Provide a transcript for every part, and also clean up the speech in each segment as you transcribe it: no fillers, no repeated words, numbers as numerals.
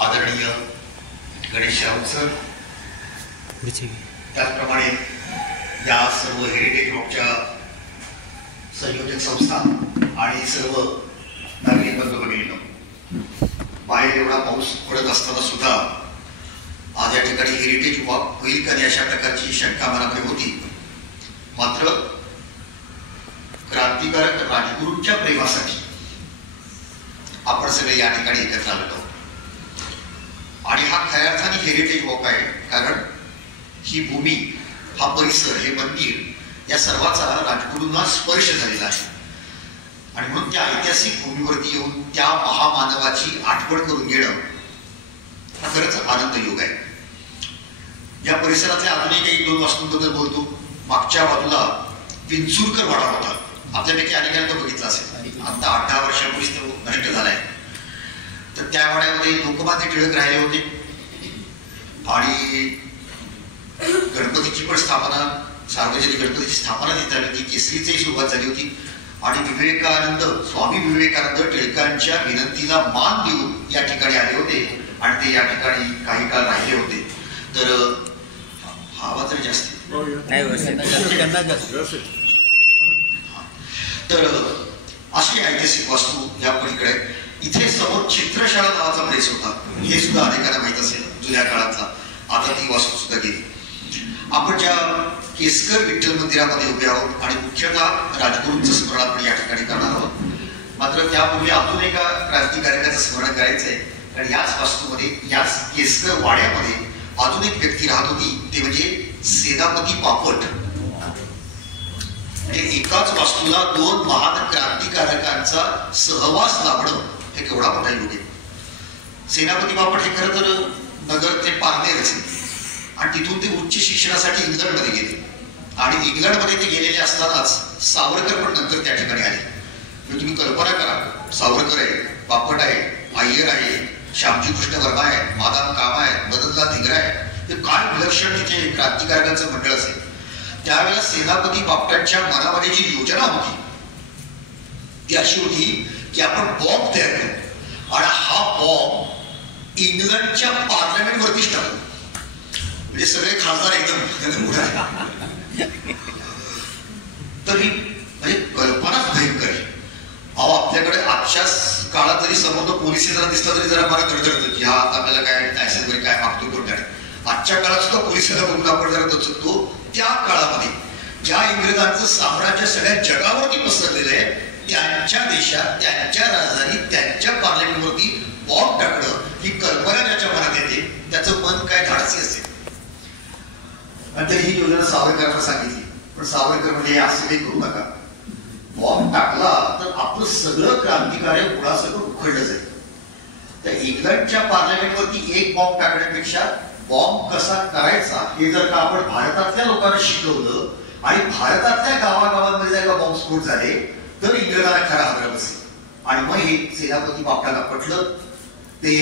आदरणीय गणेश राऊत सर, त्याचप्रमाणे या सर्व हेरिटेज वॉकच्या संयोजक संस्था आणि सर्व नागरिक बंधू भगिनींनो, बाहेर एवढा पाऊस पडत असताना सुद्धा आज या ठिकाणी हेरिटेज वॉक होईल का अशा प्रकारची शंका मनामध्ये होती. मात्र क्रांतिकारक राजगुरूंच्या प्रेमासाठी आपण सगळे या ठिकाणी एकत्र आलो आणि हा खऱ्या अर्थाने हेरिटेज वॉक आहे. कारण ही भूमी, हा परिसर, हे मंदिर या सर्वाचा राजगुरूंना स्पर्श झालेला आहे आणि म्हणून त्या ऐतिहासिक भूमीवरती येऊन त्या महामानवाची आठवण करून घेणं हा खरंच आनंद योग आहे. या परिसरातल्या अजूनही काही 2 वास्तूंबद्दल बोलतो. मागच्या बाजूला विंचुरकर वाडा होता, आपल्यापैकी अनेकांना तो बघितला असेल. आता 8-10 वर्षापूर्वीच तो नष्ट झालाय. तर त्या वाड्यामध्ये लोकमान्य टिळक राहिले होते आणि गणपतीची पण स्थापना, सार्वजनिक गणपतीची स्थापना तिथे झाली होती. केसरीचीही सुरुवात झाली होती आणि विवेकानंद, स्वामी विवेकानंद टिळकांच्या विनंतीला मान देऊन या ठिकाणी आले होते आणि ते या ठिकाणी काही काळ राहिले होते. तर हवा तरी जास्त तर अशी ऐतिहासिक वास्तू या पलीकडे. इथे समोर चित्रशाळा नावाचा प्लेस होता, हे सुद्धा अनेकांना माहित असेल, जुन्या काळातला. आता ती वास्तू सुद्धा गेली. आपण ज्या केसकर विठ्ठल मंदिरामध्ये उभे आहोत आणि मुख्यतः राजगुरूंचं स्मरण आपण या ठिकाणी करणार आहोत. मात्र त्यापूर्वी अजून एका क्रांतिकारकाचं स्मरण करायचंय. कारण याच वास्तूमध्ये, याच केसकर वाड्यामध्ये अजून एक व्यक्ती राहत होती, ते म्हणजे सेनापती बापट. एकाच वास्तूला 2 महान क्रांतिकारकांचा सहवास लाभणं हे केवढा मोठा योग आहे. सेनापती बापट हे खरं तर नगर ते पारनेर असेल आणि तिथून ते उच्च शिक्षणासाठी इंग्लंडमध्ये गेले आणि इंग्लंडमध्ये ते गेलेले असतानाच सावरकर पण नंतर त्या ठिकाणी आले. म्हणजे तुम्ही कल्पना करा, सावरकर आहे, बापट आहे, अय्यर आहे, श्यामजी कृष्ण वर्मा आहे, मादाम कामा आहे, मदनलाल धिंगरा आहे. ते काय विलक्षण तिथे क्रांतिकारकांचं मंडळ असेल. त्यावेळेला सेनापती बापटांच्या मनामध्ये जी योजना होती ती अशी होती की आपण बॉम्ब तयार करू आणि हा बॉम्ब इंग्लंडच्या पार्लमेंट वरतीच टाकू. म्हणजे सगळे खासदार एकदम तरी म्हणजे कल्पनाच भयंकर आहे. अहो, आपल्याकडे आजच्या काळात जरी समोर पोलिस जरा दिसला तरी जरा मला कळतं की हा आपल्याला काय लायसन्स वगैरे काय मागतो कोणत्या. आजच्या काळात सुद्धा पोलिसांना बघून आपण जरा दचकतो. त्या काळामध्ये ज्या इंग्रजांचं साम्राज्य सगळ्या जगावरती पसरलेलं आहे, त्यांच्या देशात, त्यांच्या राजधानीत, त्यांच्या पार्लमेंटवरती बॉम्ब टाकणं ही कल्पना ज्याच्या मनात येते त्याचं मन काय धाडसी असते. आणि तरी ही योजना सावरकरांना सांगितली, पण सावरकर म्हणजे असं काही करू नका. बॉम्ब टाकला तर आपलं सगळं क्रांतिकार्य मुळासकट उखडलं जाईल. त्या इंग्लंडच्या पार्लमेंटवरती एक बॉम्ब टाकण्यापेक्षा बॉम्ब कसा करायचा हे जर का आपण भारतातल्या लोकांना शिकवलं आणि भारतातल्या गावागावांमध्ये जर का बॉम्बस्फोट झाले तर इंग्रजांना खरा हादरा बसेल. आणि मग हे सेनापती बापटाला पटलं. ते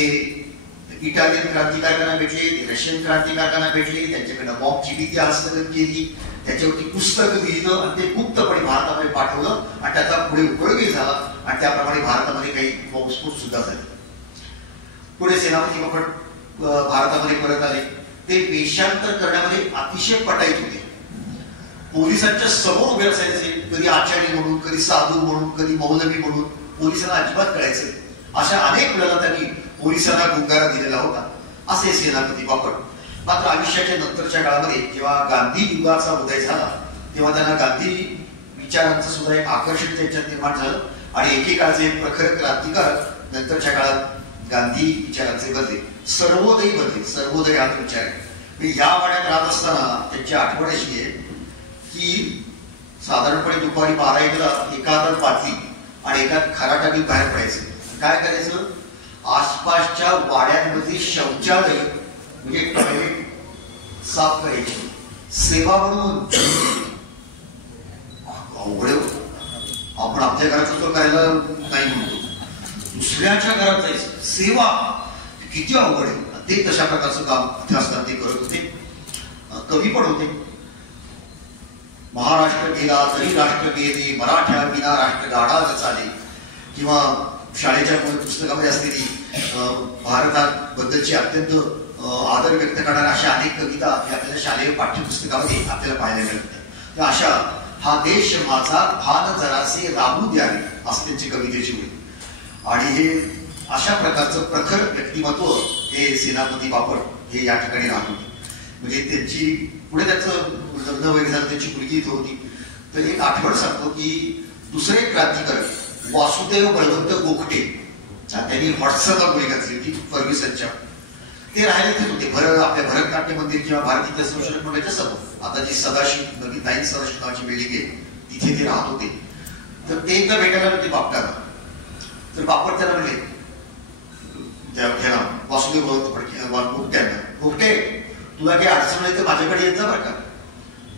इटालियन क्रांतिकारकांना भेटले, ते रशियन क्रांतिकारकांना भेटले, त्यांच्याकडनं बॉम्बची भीती हस्तगत केली, त्याच्यावरती पुस्तकं लिहिलं आणि ते गुप्तपणे भारतामध्ये पाठवलं आणि त्याचा पुढे उपयोगही झाला आणि त्याप्रमाणे भारतामध्ये काही बॉम्बस्फोट सुद्धा झाले. पुढे सेनापती बापट भारतामध्ये परत आले. ते वेषांतर करण्यामध्ये अतिशय पटाईत होते. पोलिसांच्या समोर उभे असायचे, कधी आचार्य म्हणून, कधी साधू म्हणून, कधी मौलवी म्हणून. पोलिसांना अजिबात कळायचे. अशा अनेक वेळेला त्यांनी पोलिसांना गुंगारा दिलेला होता. असे सेनापती बापट. मात्र आयुष्याच्या नंतरच्या काळामध्ये जेव्हा गांधी युगाचा उदय झाला तेव्हा त्यांना गांधी विचारांचं सुद्धा एक आकर्षण त्यांच्यात निर्माण झालं आणि एकेकाळचे प्रखर क्रांतिकारक नंतरच्या काळात गांधी विचारांचे बदले, सर्वोदयी बदले. सर्वोदय हा विचार आहे. या वाड्यात राहत असताना त्यांची आठवण अशी आहे की साधारणपणे दुपारी 12-1ला एका पातळी आणि एका खराटाकीत बाहेर पडायचं. काय करायचं, आसपासच्या वाड्यांमध्ये शौचालय म्हणजे टॉयलेट साफ करायची सेवा म्हणून. अवघड आपण आपल्या घरात असं करायला नाही म्हणतो, दुसऱ्याच्या घरात जायचं सेवा किती अवघड आहे. ते तशा प्रकारचं काम तिथे असताना ते करत होते. कवी पण होते. महाराष्ट्र गेला तरी राष्ट्र गेले, मराठ्या विना राष्ट्र गाडा चाले, किंवा शाळेच्या पुस्तकामध्ये असलेली भारताबद्दलची अत्यंत आदर व्यक्त करणाऱ्या अशा अनेक कविता आपल्याला शालेय पाठ्यपुस्तकामध्ये आपल्याला पाहायला मिळतात. अशा हा देश माझा भान जरासे राहू द्यावे असं त्यांची कवितेची होईल. आणि हे अशा प्रकारचं प्रखर व्यक्तिमत्व हे सेनापती बापट हे या ठिकाणी राहत होते. म्हणजे त्यांची पुढे त्याचं लग्न वगैरे झालं, त्यांची मुलगी इथं होती. तर एक आठवण सांगतो की दुसरे क्रांतिकारक वासुदेव बळवंत गोखटे त्यांनी व्हॉट्सअपला गोळी घातली होती फर्ग्युसनच्या. ते राहिले तिथे होते आपल्या भरतनाट्य मंदिर किंवा भारतीय संशोधन मंडळाच्या समोर. आता जी सदाशिव नवीन नाईन सदाशिव नावाची बिल्डिंग आहे तिथे ते राहत होते. तर ते एकदा भेटायला होते बापटाला. तर बापट त्याला म्हणले वासुदेव गोखट्यांना, गोखटे तुला काही अडचण नाही तर माझ्याकडे येत जा बरं का,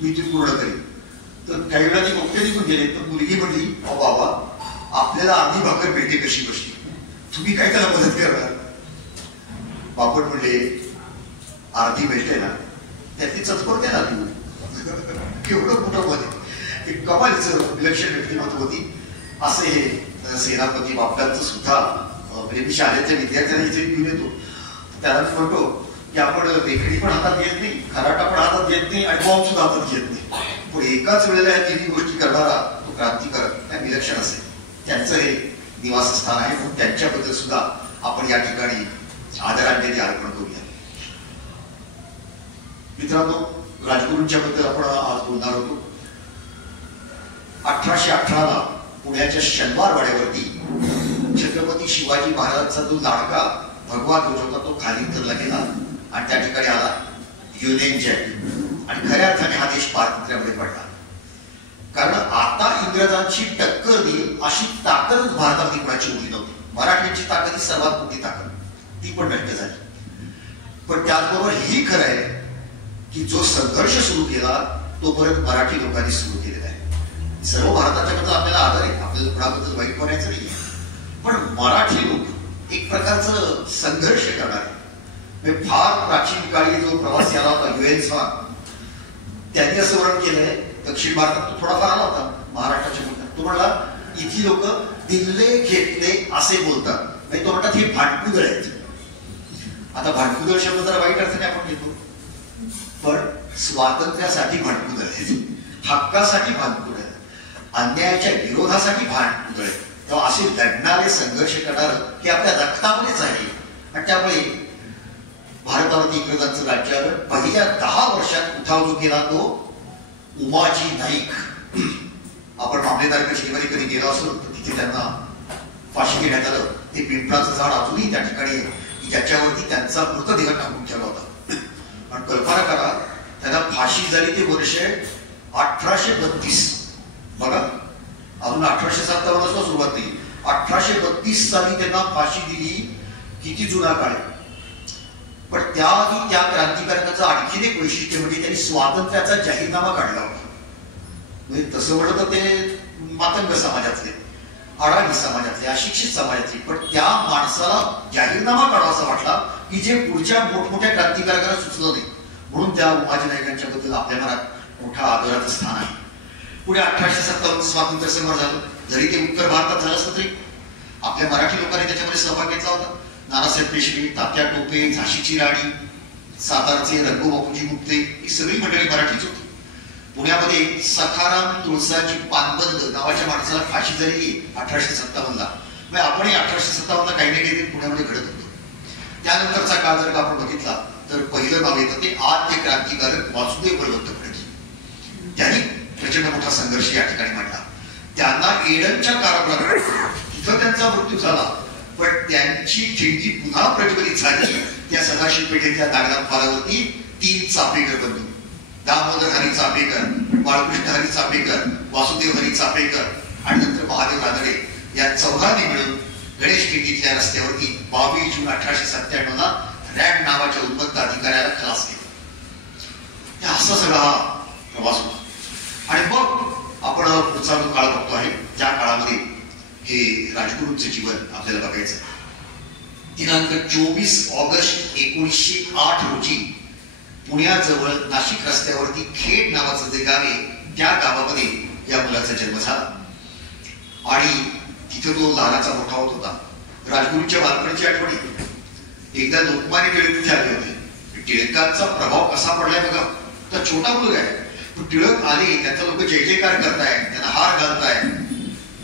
मी ती पूर्ण करेन. तर काही वेळा ती गोखटे निघून गेले. तर मुलगी म्हणली बाबा आपल्याला अर्धी भाकर मिळते कशी कशी, तुम्ही काय त्याला मदत करणार. बापट म्हणले अर्धी मिळते ना त्यातली चतकोरते ना तू. केवढं मोठं मध्ये एक कमालीचं विलक्षण व्यक्तिमत्व होती. असे हे सेनापती बापटांचं सुद्धा म्हणजे मी शाळेच्या विद्यार्थ्यांना इथे घेऊन येतो त्याला मी म्हणतो की आपण रेखडी पण हातात घेत नाही, खराटा पण हातात घेत नाही आणि बॉम्ब सुद्धा हातात घेत नाही. पण एकाच वेळेला या तिन्ही गोष्टी करणारा तो क्रांतिकारक त्या विलक्षण असेल. त्यांचं हे निवासस्थान आहे. म्हणून त्यांच्याबद्दल सुद्धा आपण या ठिकाणी आदरांजली अर्पण करूया. मित्रांनो, राजगुरूंच्या बद्दल आपण आज बोलणार होतो. 1818 पुण्याच्या शनिवार वाड्यावरती छत्रपती शिवाजी महाराजांचा जो लाडका भगवा ध्वज होता तो खाली उतरला गेला आणि त्या ठिकाणी आला युनियन जॅक. आणि खऱ्या अर्थाने हा देश पारतंत्र्यामध्ये पडला. कारण आता इंग्रजांची टक्कर देईल अशी ताकदच भारतामध्ये कुणाची उरली नव्हती. मराठ्यांची ताकद ही सर्वात मोठी ताकद, ती पण नष्ट झाली. पण त्याचबरोबर ही खरं आहे की जो संघर्ष सुरू केला तो परत मराठी लोकांनी सुरू केलेला आहे. सर्व भारताच्या बद्दल आपल्याला आदर आहे, आपल्याला कुणाबद्दल वाईट म्हणायचं नाही. पण मराठी लोक एक प्रकारचं संघर्ष करणारे. फार प्राचीन काळी जो प्रवासी आला होता युएनचा, त्यांनी असं वर्णन केलंय दक्षिण भारतात तो थोडाफार आला होता महाराष्ट्राच्या मुलात. तो म्हणला इथली लोक दिल्ले घेतले असे बोलतात. म्हणजे तो म्हणतात हे भांडकुदळ आहेत. आता भांडकुदळ शब्द जरा वाईट अर्थाने आपण घेतो, पण स्वातंत्र्यासाठी भांडकुदळ आहेत, हक्कासाठी भांडकुदळ आहेत, अन्यायाच्या विरोधासाठी भांडकुदळ आहेत. तेव्हा असे लढणारे संघर्ष करणार हे आपल्या रक्तामध्येच आहे. आणि त्यामुळे भारतावरती इंग्रजांचं राज्य आलं. पहिल्या 10 वर्षात उठाव जो केला तो उमाजी नाईक. आपण मामलेदार कचेरीमध्ये कधी गेलो असलो तर तिथे त्यांना फाशी देण्यात आलं. ते पिंपळाचं झाड अजूनही त्या ठिकाणी ज्याच्यावरती त्यांचा मृतदेह टाकून ठेवला होता. आणि कल्पना करा त्यांना फाशी झाली ते वर्ष 1832. बघा अजून 1857 सुरुवात नाही, 1832 साली त्यांना फाशी दिली. किती जुना काळ आहे. पण त्याआधी त्या क्रांतिकारकाचं आणखीन एक वैशिष्ट्य म्हणजे त्यांनी स्वातंत्र्याचा जाहीरनामा काढला होता. म्हणजे तसं म्हटलं तर ते मातंग समाजातले, अडाणी समाजातले, अशिक्षित समाजातले, पण त्या माणसाला जाहीरनामा काढावासा वाटला की जे पुढच्या मोठमोठ्या क्रांतिकारकांना सुचलं नाही. म्हणून त्या उमाजी नाईकांच्या बद्दल आपल्या मनात मोठा आदराचं स्थान आहे. पुढे 1857 स्वातंत्र्य समर झालं. जरी ते उत्तर भारतात झालं असलं तरी आपल्या मराठी लोकांनी त्याच्यामध्ये सहभाग घेतला होता. नानासाहेब पेशवे, तात्या टोपे, झाशीची राणी, सातारचे रघु बापूजी गुप्ते ही सगळी मंडळी मराठीच होती. पुण्यामध्ये सखाराम तुळसाजी पानबंद नावाच्या माणसाला फाशी झालेली 1857ला. म्हणजे आपणही 1857ला काही ना काही पुण्यामध्ये घडत होतो. त्यानंतरचा काळ जर का आपण बघितला तर पहिलं नाव येतं ते आद्य क्रांतिकारक वासुदेव बळवंत फडके. त्यांनी प्रचंड मोठा संघर्ष या ठिकाणी मांडला. त्यांना एडनच्या कारागृहात तिथं त्यांचा मृत्यू झाला. पण त्यांची ठिणगी पुन्हा प्रज्वलित झाली त्या सदाशिव पेठेतल्या नागनाथपारावरती 3 चाफेकर बंधू, दामोदर हरी चाफेकर, बाळकृष्ण हरी चाफेकर, वासुदेव हरी चाफेकर आणि नंतर महादेव रानडे या चौघांनी मिळून गणेश खिंडीतल्या रस्त्यावरती 22 जून 1897ला रॅड नावाच्या उन्मत्त अधिकाऱ्याला खलास केला. असा सगळा हा प्रवास होता. आणि मग आपण पुढचा जो काळ बघतो आहे ज्या काळामध्ये हे राजगुरूंचं जीवन आपल्याला बघायचं. दिनांक 24 ऑगस्ट 1908 रोजी पुण्याजवळ नाशिक रस्त्यावरती खेड नावाचं जे गाव आहे त्या गावामध्ये या मुलाचा जन्म झाला. आणि तिथे तो लहानाचा मोठा होत होता. राजगुरूंच्या बालपणीची आठवणी. एकदा लोकमान्य टिळक तिथे आले होते. टिळकांचा प्रभाव कसा पडलाय बघा. तर छोटा मुलगा आहे, पण टिळक आले, त्यांचा लोक जय जयकार करताय, त्यांना हार घालताय.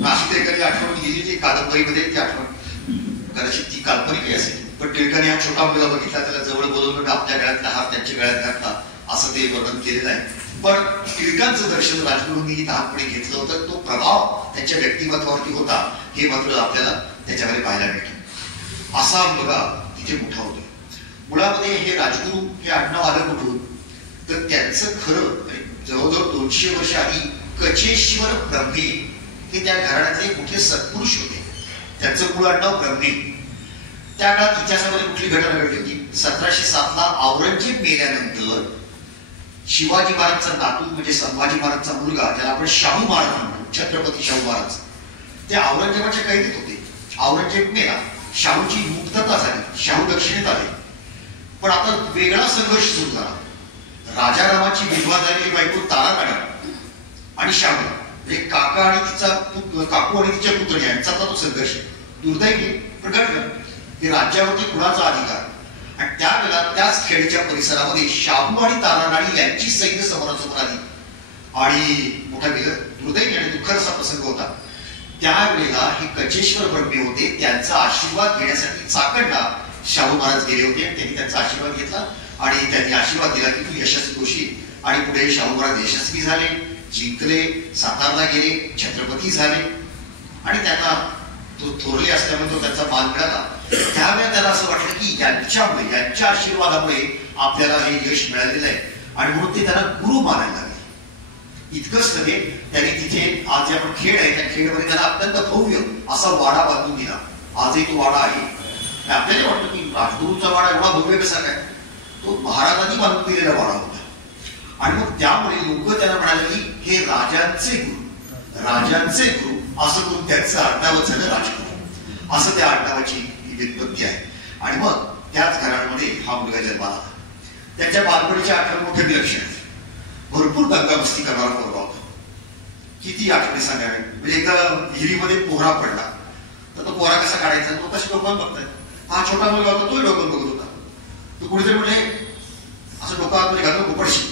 अशी तरी कधी आठवण गेली जी कादंबरीमध्ये ती आठवण कदाचित ती काल्पनिक असेल, पण टिळकाने हा छोटा मुलगा बघितला, त्याला जवळ बोलवलं, आपल्या गळ्यातला हार त्यांच्या गळ्यात घातला, असं ते वर्णन केलेलं आहे. पण टिळकांचं दर्शन राजगुरूंनी लहानपणी घेतलं होतं, तो प्रभाव त्यांच्या व्यक्तिमत्वावरती होता हे मात्र आपल्याला त्याच्यामध्ये पाहायला मिळतं. असा मुलगा तिथे मोठा होतो. मुळामध्ये हे राजगुरू हे आडनाव आलं कुठून, तर त्यांचं खरं जवळजवळ 200 वर्ष आधी कचेश्वर ब्रह्मे हे त्या घराण्यातले मोठे सत्पुरुष होते. त्यांचं मूळ आडनाव ब्रह्मे. त्या काळात इतिहासामध्ये कुठली घटना घडली होती. 1707 ला औरंगजेब मेल्यानंतर शिवाजी महाराजांचा नातू म्हणजे संभाजी महाराजांचा मुलगा, ज्याला आपण शाहू महाराज म्हणतो, छत्रपती शाहू महाराज, ते औरंगजेबाच्या कैदेत होते. औरंगजेब मेला, शाहूची मुक्तता झाली, शाहू दक्षिणेत आले. पण आता वेगळा संघर्ष सुरू झाला. राजारामाची विधवा झालेली बायको ताराराणी आणि शाहू म्हणजे काका आणि तिचा काकू आणि तिच्या पुतणी यांचा तो संघर्ष. दुर्दैवी पण घडलं की राज्यावरती कुणाचा अधिकार. आणि त्यावेळेला त्याच खेडच्या परिसरामध्ये शाहू आणि ताराराणी यांची सैन्य समोरासमोर आली आणि मोठा दुर्दैवी आणि दुःखद असा प्रसंग होता. त्यावेळेला हे कचेश्वर ब्रह्मे होते, त्यांचा आशीर्वाद घेण्यासाठी चाकणला शाहू महाराज गेले होते. त्यांनी त्यांचा आशीर्वाद घेतला आणि त्यांनी आशीर्वाद दिला की तू यशस्वी होशील. आणि पुढे शाहू महाराज यशस्वी झाले, जिंकले, सातारला गेले, छत्रपती झाले आणि त्यांना तो थोरले असल्यामुळे तो त्यांचा मान मिळाला. त्यावेळेला त्याला असं वाटलं की यांच्यामुळे, यांच्या आशीर्वादामुळे आपल्याला हे यश मिळालेलं आहे आणि म्हणून ते त्यांना गुरु मानायला लागले. इतकंच नव्हे, त्यांनी तिथे आज जे आपण खेळ आहे त्या खेळमध्ये त्यांना अत्यंत भव्य असा वाडा बांधून दिला. आजही तो वाडा आहे. आपल्याला वाटतं की राजगुरूंचा वाडा एवढा भव्य कसा काय, तो महाराजांनी बांधून दिलेला वाडा होता. आणि मग त्यामुळे लोक त्यांना म्हणाले की हे राजांचे गुरु, राजांचे गुरु असं करून त्यांचं आडनावच झालं राजगुरू. असं त्या आडनावाची व्युत्पत्ती आहे. आणि मग त्याच घरामध्ये हा मुलगा जन्माला. त्याच्या बालपणीच्या आठवण मोठे विलक्षण आहेत. भरपूर दंगामस्ती करणारा मुलगा होता. किती आठवणी सांगावे. म्हणजे एकदा विहिरीमध्ये पोहरा पडला, तर तो पोहरा कसा काढायचा, तो कशी डोकावून बघताय. हा छोटा मुलगा होता, तोही डोकावून बघत होता. तो कुणीतरी म्हणले असं डोका आतमध्ये घालून उपडशी,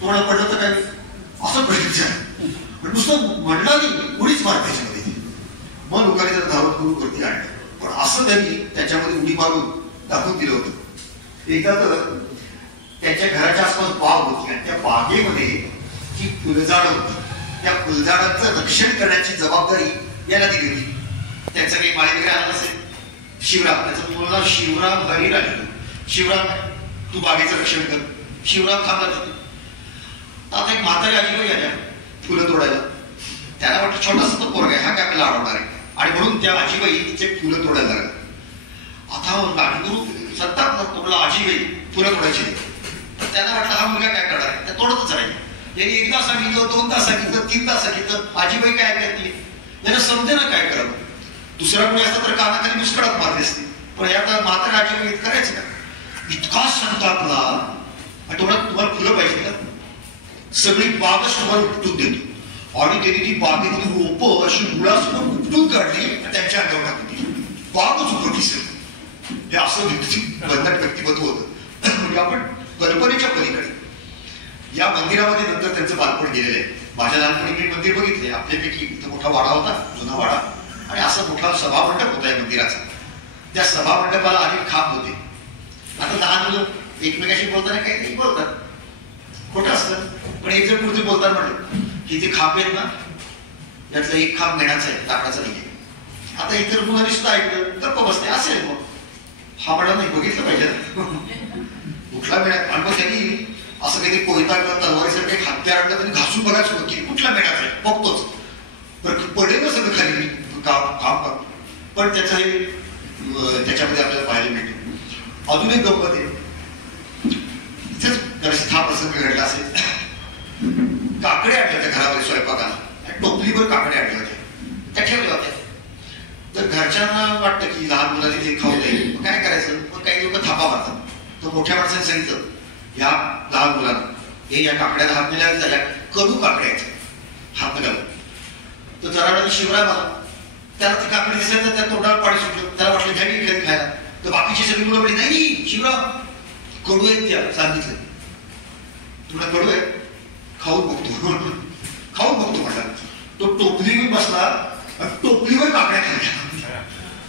तो म्हणा पडलं तर काय असं प्रश्न नुसतं म्हणलं नाही, उडीच मार त्याच्यामध्ये. मग लोकांनी जर धावत करून वरती आणलं, पण असं त्यांनी त्याच्यामध्ये उडी मारून दाखवून दिलं होतं. एकदा तर त्यांच्या घराच्या आसपास बाग होती आणि त्या बागेमध्ये जी फुलझाड होती, त्या फुलझाडांचं रक्षण करण्याची जबाबदारी याला दिली होती. त्यांचं काही माळी वगैरे आला नसेल. शिवराम, त्याचं मुलं नाव शिवराम हरिराज. शिवराम, तू बागेचं रक्षण कर. शिवराम थांबला तिथे. आता एक म्हातारी आजीबाई आल्या फुलं तोडायला. त्याला वाटतं छोटासा तो पोरगा आहे, हा काय आपल्याला अडवणार आहे, आणि म्हणून त्या आजीबाई तिचे फुलं तोडायला लागल्या. आता राजगुरू सत्ता तोडला, आजीबाई फुलं तोडायची. त्यांना वाटलं हा मुलगा काय करणार आहे, त्या तोडतच राहील. यांनी एकदा सांगितलं, दोनदा सांगितलं, तीनदा सांगितलं, आजीबाई काय करते याला समजे ना काय करावं. दुसरा कोणी असता तर कानाखाली मुस्कळात मारली असते, पण यात म्हातारी आजीबाई करायचं का. इतका संतापला आणि तुम्हाला फुलं पाहिजे का, सगळी बागच तुम्हाला उपटून देतो. आणि त्यांनी ती बागेतली रोपं अशी मुळासुद्धा उपटून काढली आणि त्यांच्या अंगावर टाकली. बागच उपटली सगळी. हे असं बंधन व्यक्तिमत्व होतं. म्हणजे आपण कल्पनेच्या पलीकडे. या मंदिरामध्ये नंतर त्यांचं बालपण गेलेलं आहे. माझ्या लहानपणी मी मंदिर बघितले. आपल्यापैकी इथं मोठा वाडा होता, जुना वाडा, आणि असा मोठा सभामंडप होता या मंदिराचा. त्या सभामंडपाला अनेक खांब होते. आता लहान मुलं एकमेकाशी बोलताना काही बोलतात, खोटं असतं, पण एक जण कुठे बोलतात म्हणलं की ते खांब आहेत ना, यातलं एक खांब मेणाचा आहे, लाकडाचा नाही आहे. आता इतर मुलांनी सुद्धा ऐकलं तर बसते असेल. मग हा म्हणा नाही, बघितलं पाहिजे कुठला मेणा. आणि मग त्यांनी असं काही कोयता किंवा तलवारीचं काही हत्यार आणलं, त्यांनी घासून बघायला सुरुवात केली. कुठला मेणाचा आहे बघतोच, बरं पडेल सगळं खाली काम. पण त्याचं हे त्याच्यामध्ये आपल्याला पाहायला मिळते. अजून एक गंमत आहे. इथेच कदाचित हा प्रसंग घडला असेल. काकडे आणल्या त्या घरामध्ये स्वयंपाकाला, टोपलीवर काकडे आणल्या होत्या, त्या ठेवल्या होत्या. तर घरच्यांना वाटतं की लहान मुलांनी ते खाऊ नये, मग काय करायचं. मग काही लोक थापा मारतात. तर मोठ्या माणसाने सांगितलं या लहान मुलांना, हे या काकड्याला हात नाही लावायचा, या कडू काकड्याच्या हात घालून. तर जरा शिवराम आला, त्याला ती काकडी दिसायचं, त्या तोंडाला पाणी सुटलं, त्याला वाटलं घ्यावी एखादी खायला. तर बाकीची सगळी मुलं म्हणजे नाही शिवराम कडू आहेत, त्या सांगितलं तुला कडू आहे, खाऊन बघतो खाऊन बघतो म्हटलं. तो टोपलीवर बसला, टोपलीवर काकड्या खाल्ल्या,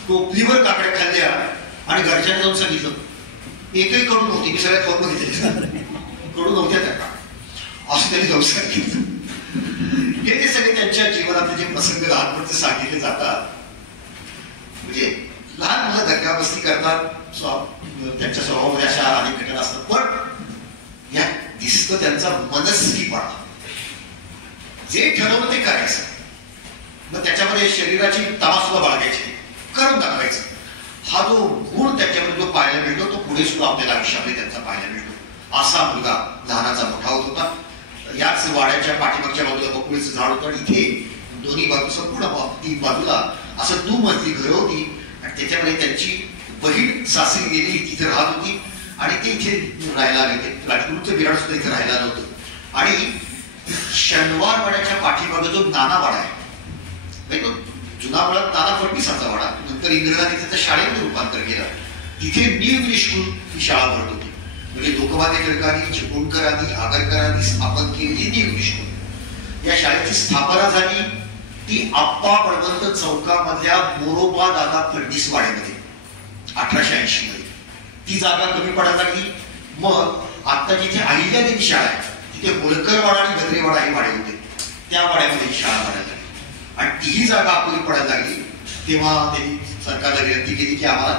टोपलीवर काकड्या खाल्ल्या आणि घरच्यांना जाऊन सांगितलं. एकही कडू नव्हती, मी सगळ्या खाऊन बघितले, कडू नव्हत्या त्या का, असं त्यांनी जाऊन सांगितलं. हे जे सगळे त्यांच्या जीवनातले जे प्रसंग लहानपणचे सांगितले जातात, म्हणजे लहान मुलं धक्काबस्ती करतात, त्यांच्या स्वभावामध्ये अशा अनेक घटना असतात, पण या दिसतं त्यांचा मनस्वीपणा, जे ठरवलं ते करायचं. मग त्याच्यामध्ये शरीराची तमासुद्धा बाळगायची, करून दाखवायचं. हा जो गुण त्याच्यामध्ये जो पाहायला मिळतो, तो पुढे सुद्धा आपल्याला आयुष्यामध्ये त्यांचा पाहायला मिळतो. असा मुलगा लहानाचा मोठा होत होता. याच वाड्याच्या पाठीमागच्या बाजूला बकुळीचं झाड होतं आणि इथे दोन्ही बाजू संपूर्ण बाजूला असं 2 मजली घरं होती आणि त्याच्यामध्ये त्यांची बहीण सासरी गेली, तिथे राहत होती आणि ते इथे राहायला आले. राजगुरूचं बिराड सुद्धा इथे राहायला आलं होतं. आणि शनिवार वाड्याच्या पाठीमागे जो नाना वाडा आहे, तो जुना वाडा नाना फडणीसाचा वाडा, नंतर इंग्रजांनी त्याचं शाळेमध्ये रूपांतर केलं. तिथे न्यू इंग्लिश स्कूल ही शाळा भरत होती. म्हणजे लोकमान्य टिळकांनी, चिपळूणकरांनी, आगरकरांनी स्थापन केलेली न्यू इंग्लिश स्कूल. या शाळेची स्थापना झाली ती आप्पा बळवंत चौकामधल्या मोरोबा दादा फडणीस वाड्यामध्ये 1880 मध्ये. ती जागा कमी पडायला लागली. मग आता जिथे अहिल्यादेवी शाळा आहे तिथे होळकरवाडा आणि गद्रेवाडा हे वाडे होते, त्या वाड्यामध्ये ही शाळा भरायला लागली. आणि तीही जागा अपुरी पडायला लागली. तेव्हा त्यांनी सरकारला विनंती केली की आम्हाला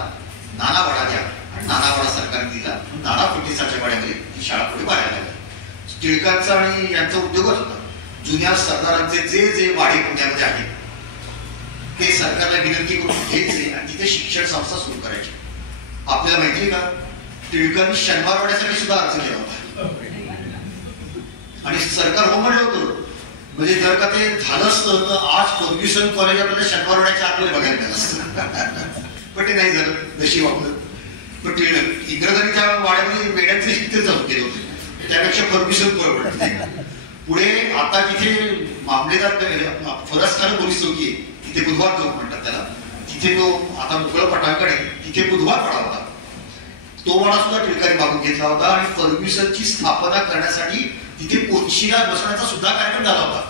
नानावाडा द्या, आणि नानावाडा सरकारने दिला. नाना फडणीसाच्या वाड्यामध्ये ही शाळा पुढे भरायला लागली. टिळकांचा आणि यांचा उद्योगच होता. जुन्या सरदारांचे जे जे वाडे पुण्यामध्ये आहेत ते सरकारला विनंती करून घ्यायचे आणि तिथे शिक्षण संस्था सुरू करायची. आपल्याला माहितीये का, टिळकांनी शनिवार वाड्यासाठी सुद्धा अर्ज केला होता आणि सरकार हो म्हणलं होतं. म्हणजे जर का ते झालं असतं तर आज फर्ग्युसन कॉलेज आपल्याला शनिवार वाड्याच्या आतमध्ये बघायला मिळालं असतं, पण ते नाही झालं, नशीब आपलं. पण टिळक इंग्रजांनी त्या वाड्यामध्ये वेड्यांचे शिकते जाऊन केले होते, त्यापेक्षा फर्ग्युसन परवडलं. पुढे आता जिथे मामलेदार फरसखान पोलीस चौकी आहे, तिथे बुधवार चौक म्हणतात त्याला, तिथे तो आता मुकळ पटांकडे तिथे बुधवार वाडा होता. तो वाडा सुद्धा टिळकांनी मागून घेतला होता आणि फर्ग्युसनची स्थापना करण्यासाठी तिथे पोचीला बसण्याचा सुद्धा कार्यक्रम झाला होता.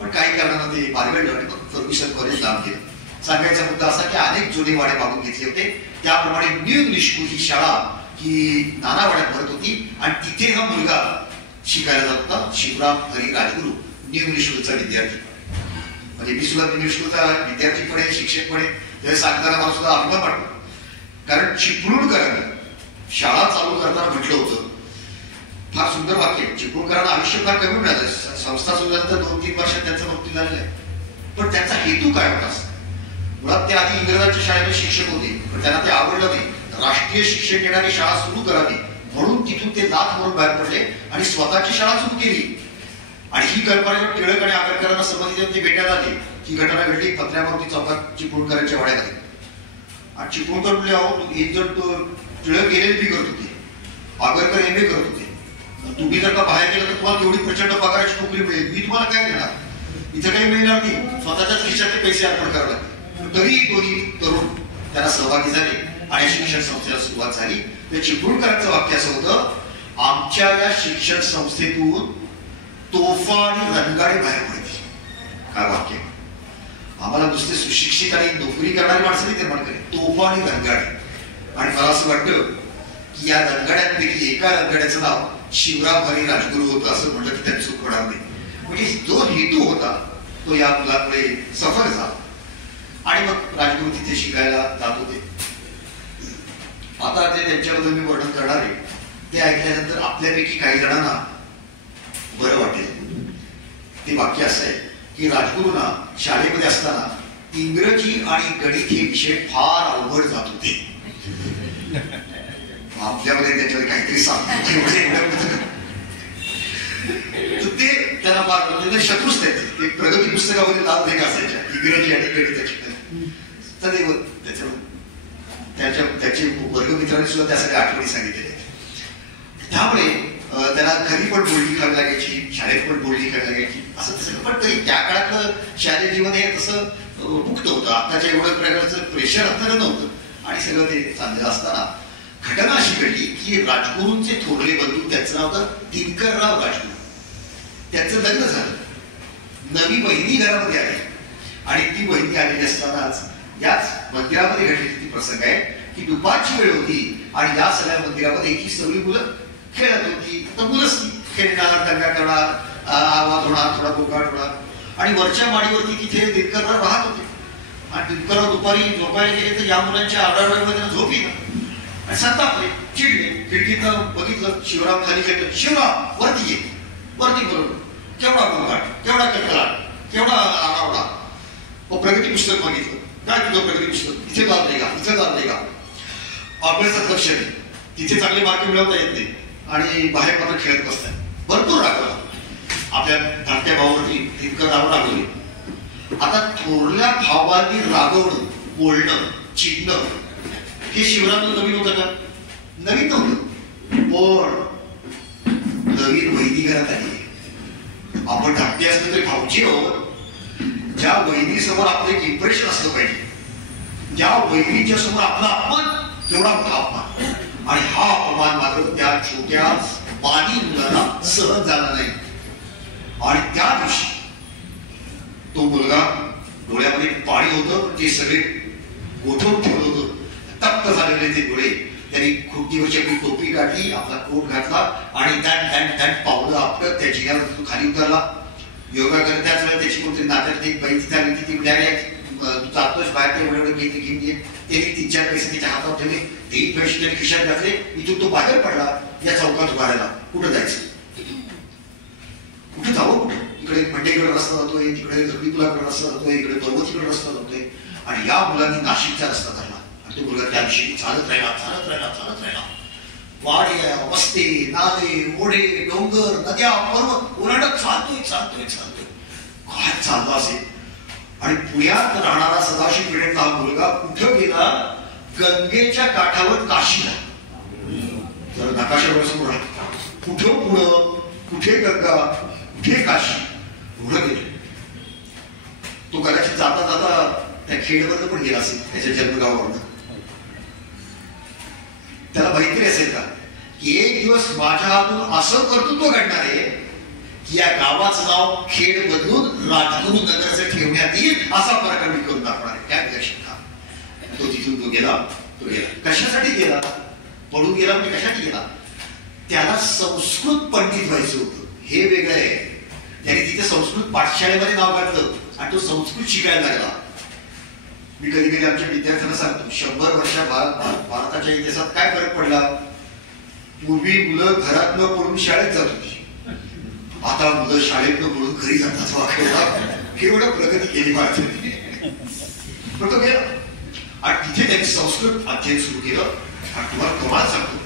पण काही कारणानं ते बारगडलं आणि मग फर्ग्युसन कॉलेज लांब केलं. सांगायचा मुद्दा असा की अनेक जुने वाडे मागून घेतले होते. त्याप्रमाणे न्यू इंग्लिश स्कूल ही शाळा ही नाना वाड्यात भरत होती आणि तिथे हा मुलगा शिकायला जात होता. शिवराम हरी राजगुरू न्यू इंग्लिश स्कूलचा विद्यार्थी. म्हणजे मी सुद्धा न्यू इंग्लिश स्कूलचा विद्यार्थीपणे शिक्षकपणे हे सांगताना मला सुद्धा अभिमान वाटतो. कारण चिपळूणकरांनी शाळा चालू करताना म्हटलं होतं, फार सुंदर वाक्य, चिपळूणकरांना आयुष्य फार कमी मिळालं, संस्था सुरू झाल्यानंतर 2-3 वर्षात त्यांचा मृत्यू झालेला आहे. पण त्यांचा हेतू काय होता? मुळात ते आधी इंग्रजांच्या शाळेमध्ये शिक्षक होते, पण त्यांना ते आवडलं नाही. राष्ट्रीय शिक्षण देणारी शाळा सुरू करावी म्हणून तिथून ते लाथ म्हणून बाहेर पडले आणि स्वतःची शाळा सुरू केली. आणि ही कल्पना टिळक आणि आगरकरांना संबंधित ते भेटायला आले. ही घटना घडली पत्र्यावरती चौकात चिपळूणकरांच्या वाड्यामध्ये. आणि चिपळूणकर म्हणले, अहो एक जण टिळक LLB करत होते, आगरकर MA करत होते, तुम्ही जर का बाहेर गेलं तर तुम्हाला तेवढी प्रचंड पगाराची नोकरी मिळेल, मी तुम्हाला काय देणार, इथं काही मिळणार नाही, स्वतःच्याच खिशातले पैसे अर्पण करावे लागतील. तरी दोन्ही तरुण त्याला सहभागी झाले आणि शिक्षण संस्थेला सुरुवात झाली. त्या चिपळूणकरांचं वाक्य असं होतं, आमच्या या शिक्षण संस्थेतून तोफा आणि रणगाडे बाहेर पडतील. काय वाक्य! आम्हाला नुसते सुशिक्षित आणि नोकरी करणारी माणसं नाही निर्माण करेल, तोफा आणि रणगाडे. आणि मला असं वाटतं की या रणगाड्यांपैकी एका रणगाड्याचं नाव शिवराम हरी राजगुरू होतं, असं म्हटलं की त्यात चूक होणार नाही. म्हणजे जो हेतू होता तो या मुलाकडे सफल झाला. आणि मग राजगुरू तिथे शिकायला जात होते. आता जे त्यांच्याबद्दल मी वर्णन करणार आहे ते ऐकल्यानंतर आपल्यापैकी काही जणांना बरं वाटेल. ते वाक्य असं आहे की राजगुरूंना शाळेमध्ये असताना इंग्रजी आणि गणित हे विषय फार अवघड जात होते. आपल्यामध्ये त्याच्यामध्ये काहीतरी सांगतो ते त्यांना फार शत्रूच त्याचे. ते प्रगती पुस्तकामध्ये लाल रेखा असायच्या इंग्रजी आणि गणिताची. त्याचे वर्गमित्रांनी सुद्धा त्यासाठी आठवणी सांगितलेल्या. त्यामुळे त्यांना घरी पण बोलणी खावी लागायची, शाळेत पण बोलणी खावी लागायची, असं तसं. पण तरी त्या काळातलं शालेय जीवन हे तसं मुक्त होतं. आताच्या एवढ्या प्रकारचं प्रेशर असताना नव्हतं आणि सगळं ते चाललेलं असताना घटना अशी घडली की राजगुरूंचे थोरले बंधू, त्यांचं नाव होतं दिनकरराव राजगुरू. त्यांचं लग्न झालं, नवी बहिणी घरामध्ये आली आणि ती बहिणी आलेली असतानाच याच मंदिरामध्ये घडलेली ती प्रसंग आहे की दुपारची वेळ होती आणि या सगळ्या मंदिरामध्ये ही सगळी मुलं खेळत होती. तर मुलंच खेळणार, दंगा करणार, आवाज होणार, थोडा गोंगाट होणार आणि वरच्या माडीवरती तिथे दिनकरराव राहत होते. आणि दिनकरराव दुपारी झोपायला गेले तर या मुलांच्या आरडाओरडीमध्ये झोप येईल आणि संतापले, चिडले. खिडकीतनं बघितलं, शिवराम खाली खेळतो. शिवराम वरती ये, वरती बोलवलं. केवढा गोंगाट, केवढा कलकलाट, केवढा आरडाओरडा. प्रगती पुस्तक मागितलं. काय तुझं प्रगती पुस्तक? इथे जात नाही का, इथे जात नाही का? अभ्यासात लक्ष नाही, तिथे चांगले मार्क मिळवता येत नाही आणि बाहेर मात्र खेळत बसतात. भरपूर रागवला. आपल्या धाकट्या भावावरती दिनकरराव रागवले. आता थोरल्या भावांनी रागवणं, बोलणं, चिडणं हे शिवरामला नवीन होतं का? नवीन नव्हतं. पण नवीन वहिनी घरात आली. आपण धाकटे असलो तरी भाऊजी आहोत. ज्या वहिनीसमोर आपलं एक इम्प्रेशन असलं पाहिजे, ज्या वहिनीच्या समोर आपला अपमान, तेवढा मोठा अपमान. आणि हा अपमान मात्र त्या छोट्या बाली मुलाला सहन झाला नाही. आणि त्या दिवशी तो मुलगा, डोळ्यामध्ये पाणी होतं, ते सगळे गोठवून ठेवलं होतं. तप्त झालेले ते डोळे. त्यांनी खुर्चीवरची आपली टोपी काढली, आपला कोट घातला आणि त्यात पावलं आपलं त्या जिन्यावर खाली उतरला. योगा करत त्याच वेळेला त्याची कोणतरी नात्यात एक बाई तिथे आली. ती जातोच बाहेर, ते एवढे घेतले घेऊन ये. त्यांनी 3-4 पैसे त्याच्या हातात ठेवले. 3 पैसे त्यांनी खिशात घातले. इथून तो बाहेर पडला. या चौकात उभा राहिला. कुठं जायचं, कुठे जावं, कुठे? इकडे मंडेकडे रस्ता जातोय, तिकडे झगडीपुलाकडे रस्ता जातोय, इकडे पर्वतीकडे रस्ता जातोय. आणि या मुलांनी नाशिकचा रस्ता धरला आणि तो मुलगा त्या दिवशी चालत राहिला, चालत राहिला, चालत राहिला. वाड्या, वस्ते, नाले, ओढे, डोंगर, नद्या, पर्वत ओलांडत चालतोय, चालतोय, चालतोय. काय चाललं असेल? आणि पुण्यात राहणारा सदाशिव पेठेतला हा मुलगा कुठं गेला? गंगेच्या काठावर काशीला. जर नकाशावर समोर कुठं पुढं, कुठे गंगा, कुठे काशी, पुढं गेले. तो कदाचित जाता जाता त्या खेडवरनं पण गेला असेल, त्याच्या जन्मगावावरनं. त्याला माहिती असेल का की एक दिवस माझ्या हातून असं कर्तृत्व घडणार आहे की या गावाचं नाव खेड बदलून राजगुरू नगरचं ठेवण्यात येईल, असा प्रकार मी करून दाखवणार आहे. काय लक्षात का? तो तिथून तो गेला. कशासाठी गेला? पळून गेला म्हणजे कशासाठी गेला? त्याला संस्कृत पंडित व्हायचं होतं. हे वेगळं आहे. त्याने तिथे संस्कृत पाठशाळेमध्ये नाव घातलं आणि तो संस्कृत शिकायला लागला. मी कधी कधी आमच्या विद्यार्थ्यांना सांगतो, 100 वर्ष भारताच्या इतिहासात काय फरक पडला? पूर्वी मुलं घरात न पडून शाळेत जात होती, आता मुलं शाळेत न पडून घरी जातात. वाकायला एवढं प्रगती केली भारताने. पण तो गेला आणि तिथे त्यांनी संस्कृत अध्ययन सुरू केलं. आणि तुम्हाला कमाल सांगतो,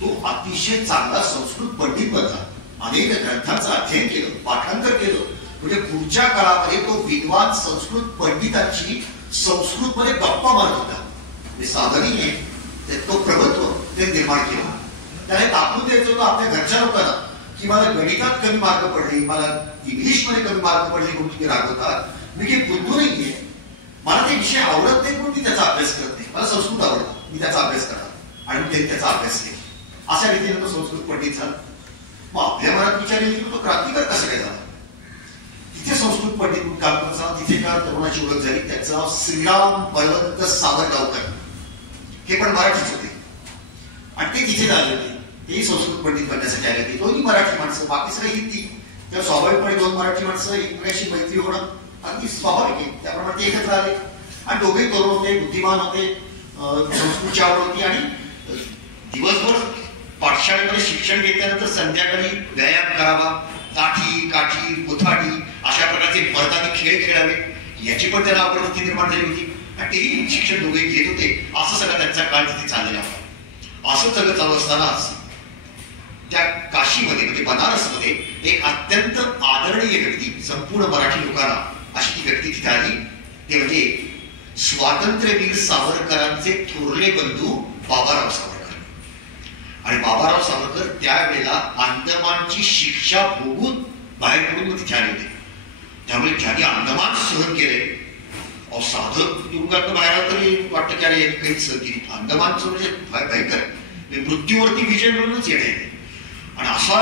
तो अतिशय चांगला संस्कृत पंडित बनला. अनेक ग्रंथांचं अध्ययन केलं, पाठांतर केलं. म्हणजे पुढच्या काळामध्ये तो विद्वान संस्कृत पंडितांची संस्कृतमध्ये गप्पा मारत होता. हे साधनही आहे, तो प्रभुत्व ते निर्माण केलं. त्याने दाखवून द्यायचं होतं आपल्या घरच्या लोकांना की मला गणितात कमी मार्क पडले, मला इंग्लिशमध्ये कमी मार्क पडले म्हणून तुम्ही रागवतात. मी काही बुद्धू नाहीये, मला ते विषय आवडत नाही म्हणून मी त्याचा अभ्यास करत नाही. मला संस्कृत आवडतं, मी त्याचा अभ्यास करणार आणि मी त्याचा अभ्यास केला. अशा रीतीने तो संस्कृत पंडित झाला. मग आपल्या मनात विचार येईल की तो क्रांतिकार कसं काय झाला? तिथे संस्कृत पंडित म्हणून काम करत असताना तिथे एका तरुणाची ओळख झाली. त्याचं नाव श्रीराम बळवंत सावरगावकर. हे पण मराठीच होते आणि ते तिथे झाले होते. तेही संस्कृत पंडित बनण्यासाठी आले होते. दोन्ही मराठी माणसं, बाकी सगळी हिंदी. तेव्हा स्वाभाविकपणे 2 मराठी माणसं एकमेकांशी मैत्री होणं अगदी स्वाभाविक आहे. त्याप्रमाणे ते एकत्र आले आणि दोघेही तरुण होते, बुद्धिमान होते, संस्कृतची आवड होती. आणि दिवसभर पाठशाळेमध्ये शिक्षण घेतल्यानंतर संध्याकाळी व्यायाम करावा, काठी, काठी, कोथाटी अशा प्रकारचे मर्दानी खेळ खेळावे याची पण त्यांना आवडती निर्माण झाली होती. आणि तेही शिक्षण दोघे घेत होते. असं सगळं त्यांचा काळ तिथे चाललेला होता. असं सगळं चालू असतानाच त्या काशीमध्ये म्हणजे बनारसमध्ये एक अत्यंत आदरणीय व्यक्ती, संपूर्ण मराठी लोकांना अशी ती व्यक्ती तिथे आली. ते म्हणजे स्वातंत्र्यवीर सावरकरांचे थोरले बंधू बाबाराव सावरकर. आणि बाबाराव सावरकर त्यावेळेला अंदमानची शिक्षा भोगून बाहेर पडून तिथे आले होते. त्यामुळे ज्यांनी अंदमान सहन केले साधं तुरुंगात बाहेर तरी वाटतं की अरे काही सहन केली. अंदमानचं म्हणजे भयंकर मृत्यूवरती विजय म्हणूनच येणे. आणि असा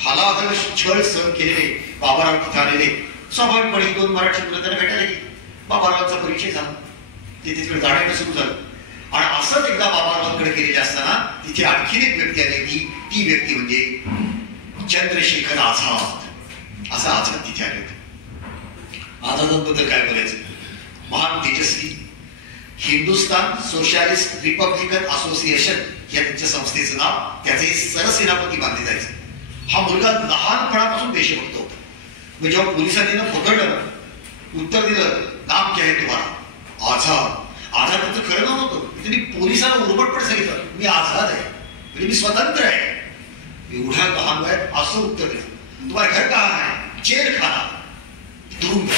हालाहल छळ सहन केलेले बाबाराव तिथे आलेले. स्वाभाविकपणे 2 मराठी मुलं त्यांना भेटायला गेली. बाबारावांचा परिचय झाला, ते तिकडे जाण्याला सुरू झालं. आणि असंच एकदा बाबारावांकडे गेलेले असताना तिथे आणखीन एक व्यक्ती आली. ती व्यक्ती म्हणजे चंद्रशेखर आझाद. असा आझाद तिथे आले होते. आझादांबद्दल काय बोलायचं, महान तेजस्वी. हिंदुस्तान सोशलिस्ट रिपब्लिकन असोसिएशन या त्यांच्या संस्थेचं नाव, त्याचे सरसेनापती मानले जायचे. हा मुलगा लहानपणापासून देशभक्त होता. मग जेव्हा पोलिसांनी पकडलं, उत्तर दिलं नाम क्या है तुम्हाला, आझाद. आझादाचं खरं नाव होतं. त्यांनी पोलिसांना उर्मटपणे सांगितलं मी आझाद आहे, म्हणजे मी स्वतंत्र आहे. एवढ्या लहान वयात असं उत्तर दिलं. तुम्हाला घर का आहे, जेल खाना, तुरुंग.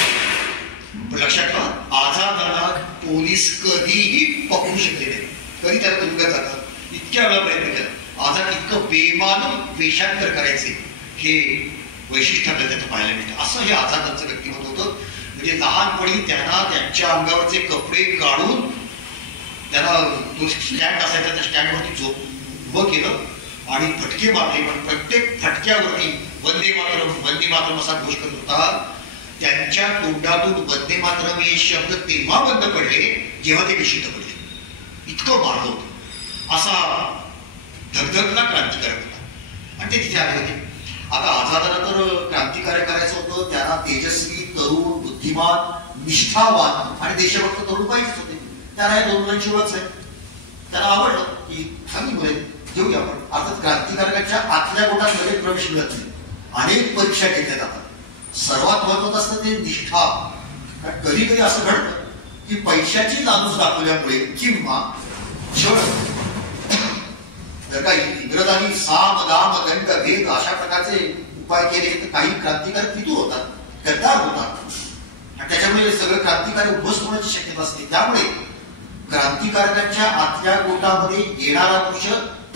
पण लक्षात ठेवा, आझादांना पोलीस कधीही पकडू शकले नाही. कधी त्याला तुरुंगात जातात इतक्या वेळा प्रयत्न केला. आझाद इतकं बेमान वेषांतर करायचे हे वैशिष्ट्य आपल्याला त्याचं पाहायला मिळतं. असं हे आझादांचं व्यक्तिमत्व होतं. म्हणजे लहानपणी त्यांना त्यांच्या अंगावरचे कपडे काढून त्यांना तो स्टँड असायचा, त्या स्टँडवरती उभं केलं आणि फटके मारले. पण प्रत्येक फटक्यावरती वंदे मातरम वंदे मातरम असा घोष करत होता. त्यांच्या तोंडातून वंदे मातरम हे शब्द तेव्हा बंद पडले जेव्हा ते निषिद्ध पडले. इतकं मारलं होतं. असा धगधगला क्रांतिकारक होता आणि ते तिथे आले होते. आता आझादांना तर क्रांतिकार्य करायचं होतं. त्यांना तेजस्वी, तरुण, बुद्धिमान, निष्ठावान आणि देशभक्त तरुण पाहिजेच होते. त्यांना या 2 मुलांची ओळख आहे. त्यांना आवडलं की चांगली मुले घेऊया आपण. अर्थात क्रांतिकारकाच्या आतल्या गोटात लगेच प्रवेश मिळत नाही. अनेक परीक्षा घेतल्या जातात. सर्वात महत्वाचं असतं ते निष्ठा. कधी कधी असं घडतं की पैशाची लालूच दाखवल्यामुळे किंवा जर का इंग्रजांनी साम दाम दंड भेद अशा प्रकारचे उपाय केले तर काही क्रांतिकारी फितूर होतात, गद्दार होतात आणि त्याच्यामुळे सगळं क्रांतिकारी उद्ध्वस्त होण्याची शक्यता असते. त्यामुळे क्रांतिकारकांच्या आतल्या गोटामध्ये येणारा पुरुष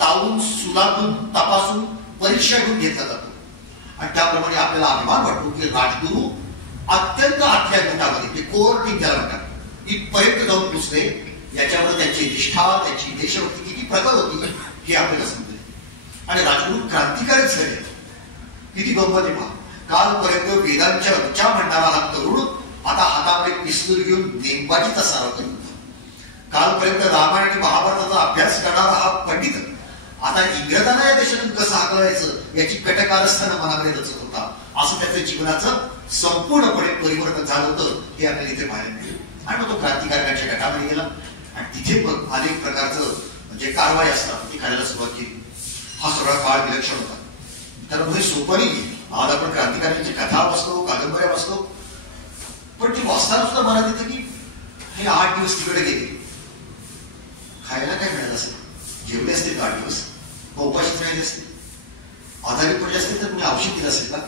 तावून सुलातून तपासून परीक्षा घेऊन घेतला जातो. आणि त्याप्रमाणे आपल्याला अभिमान वाटतो की राजगुरू अत्यंत आतल्या गोटामध्ये कोर टीम त्याला म्हणतात इथपर्यंत जाऊन पोचले. याच्यावर त्यांची निष्ठा, त्यांची देशभक्ती किती प्रबळ होती हे आपल्याला समजले. आणि राजगुरू क्रांतिकारक झाले. किती गंमत आहे पहा. कालपर्यंत वेदांच्या रचा म्हणणारा हा तरुण आता हातामध्ये पिस्तूल घेऊन नेमबाजीचा सराव करत होता. कालपर्यंत रामायण आणि महाभारताचा अभ्यास करणारा हा पंडित आता इंग्रजांना या देशातून कसं हाकलायचं याची कटकारस्थानं मनामध्ये रचत होता. असं त्याचं जीवनाचं संपूर्णपणे परिवर्तन झालं होतं हे आपल्याला इथे पाहायला मिळेल. आणि मग तो क्रांतिकारकांच्या गटामध्ये गेला आणि तिथे मग अनेक प्रकारचं म्हणजे कारवाई असतात ती करायला सुरुवात केली. हा सगळा काळ विलक्षण होता. तर म्हणजे सोपं नाही. आज आपण क्रांतिकाऱ्यांची कथा वाचतो, कादंबऱ्या वाचतो, पण ती वाचताना सुद्धा मनात येतं की हे 8 दिवस तिकडे गेले, खायला काय मिळालं असेल, जेवले असतील 8 दिवस, उपाशीच राहिले असतील, आजारी पडले असतील तर कोणी औषध दिलं असेल का,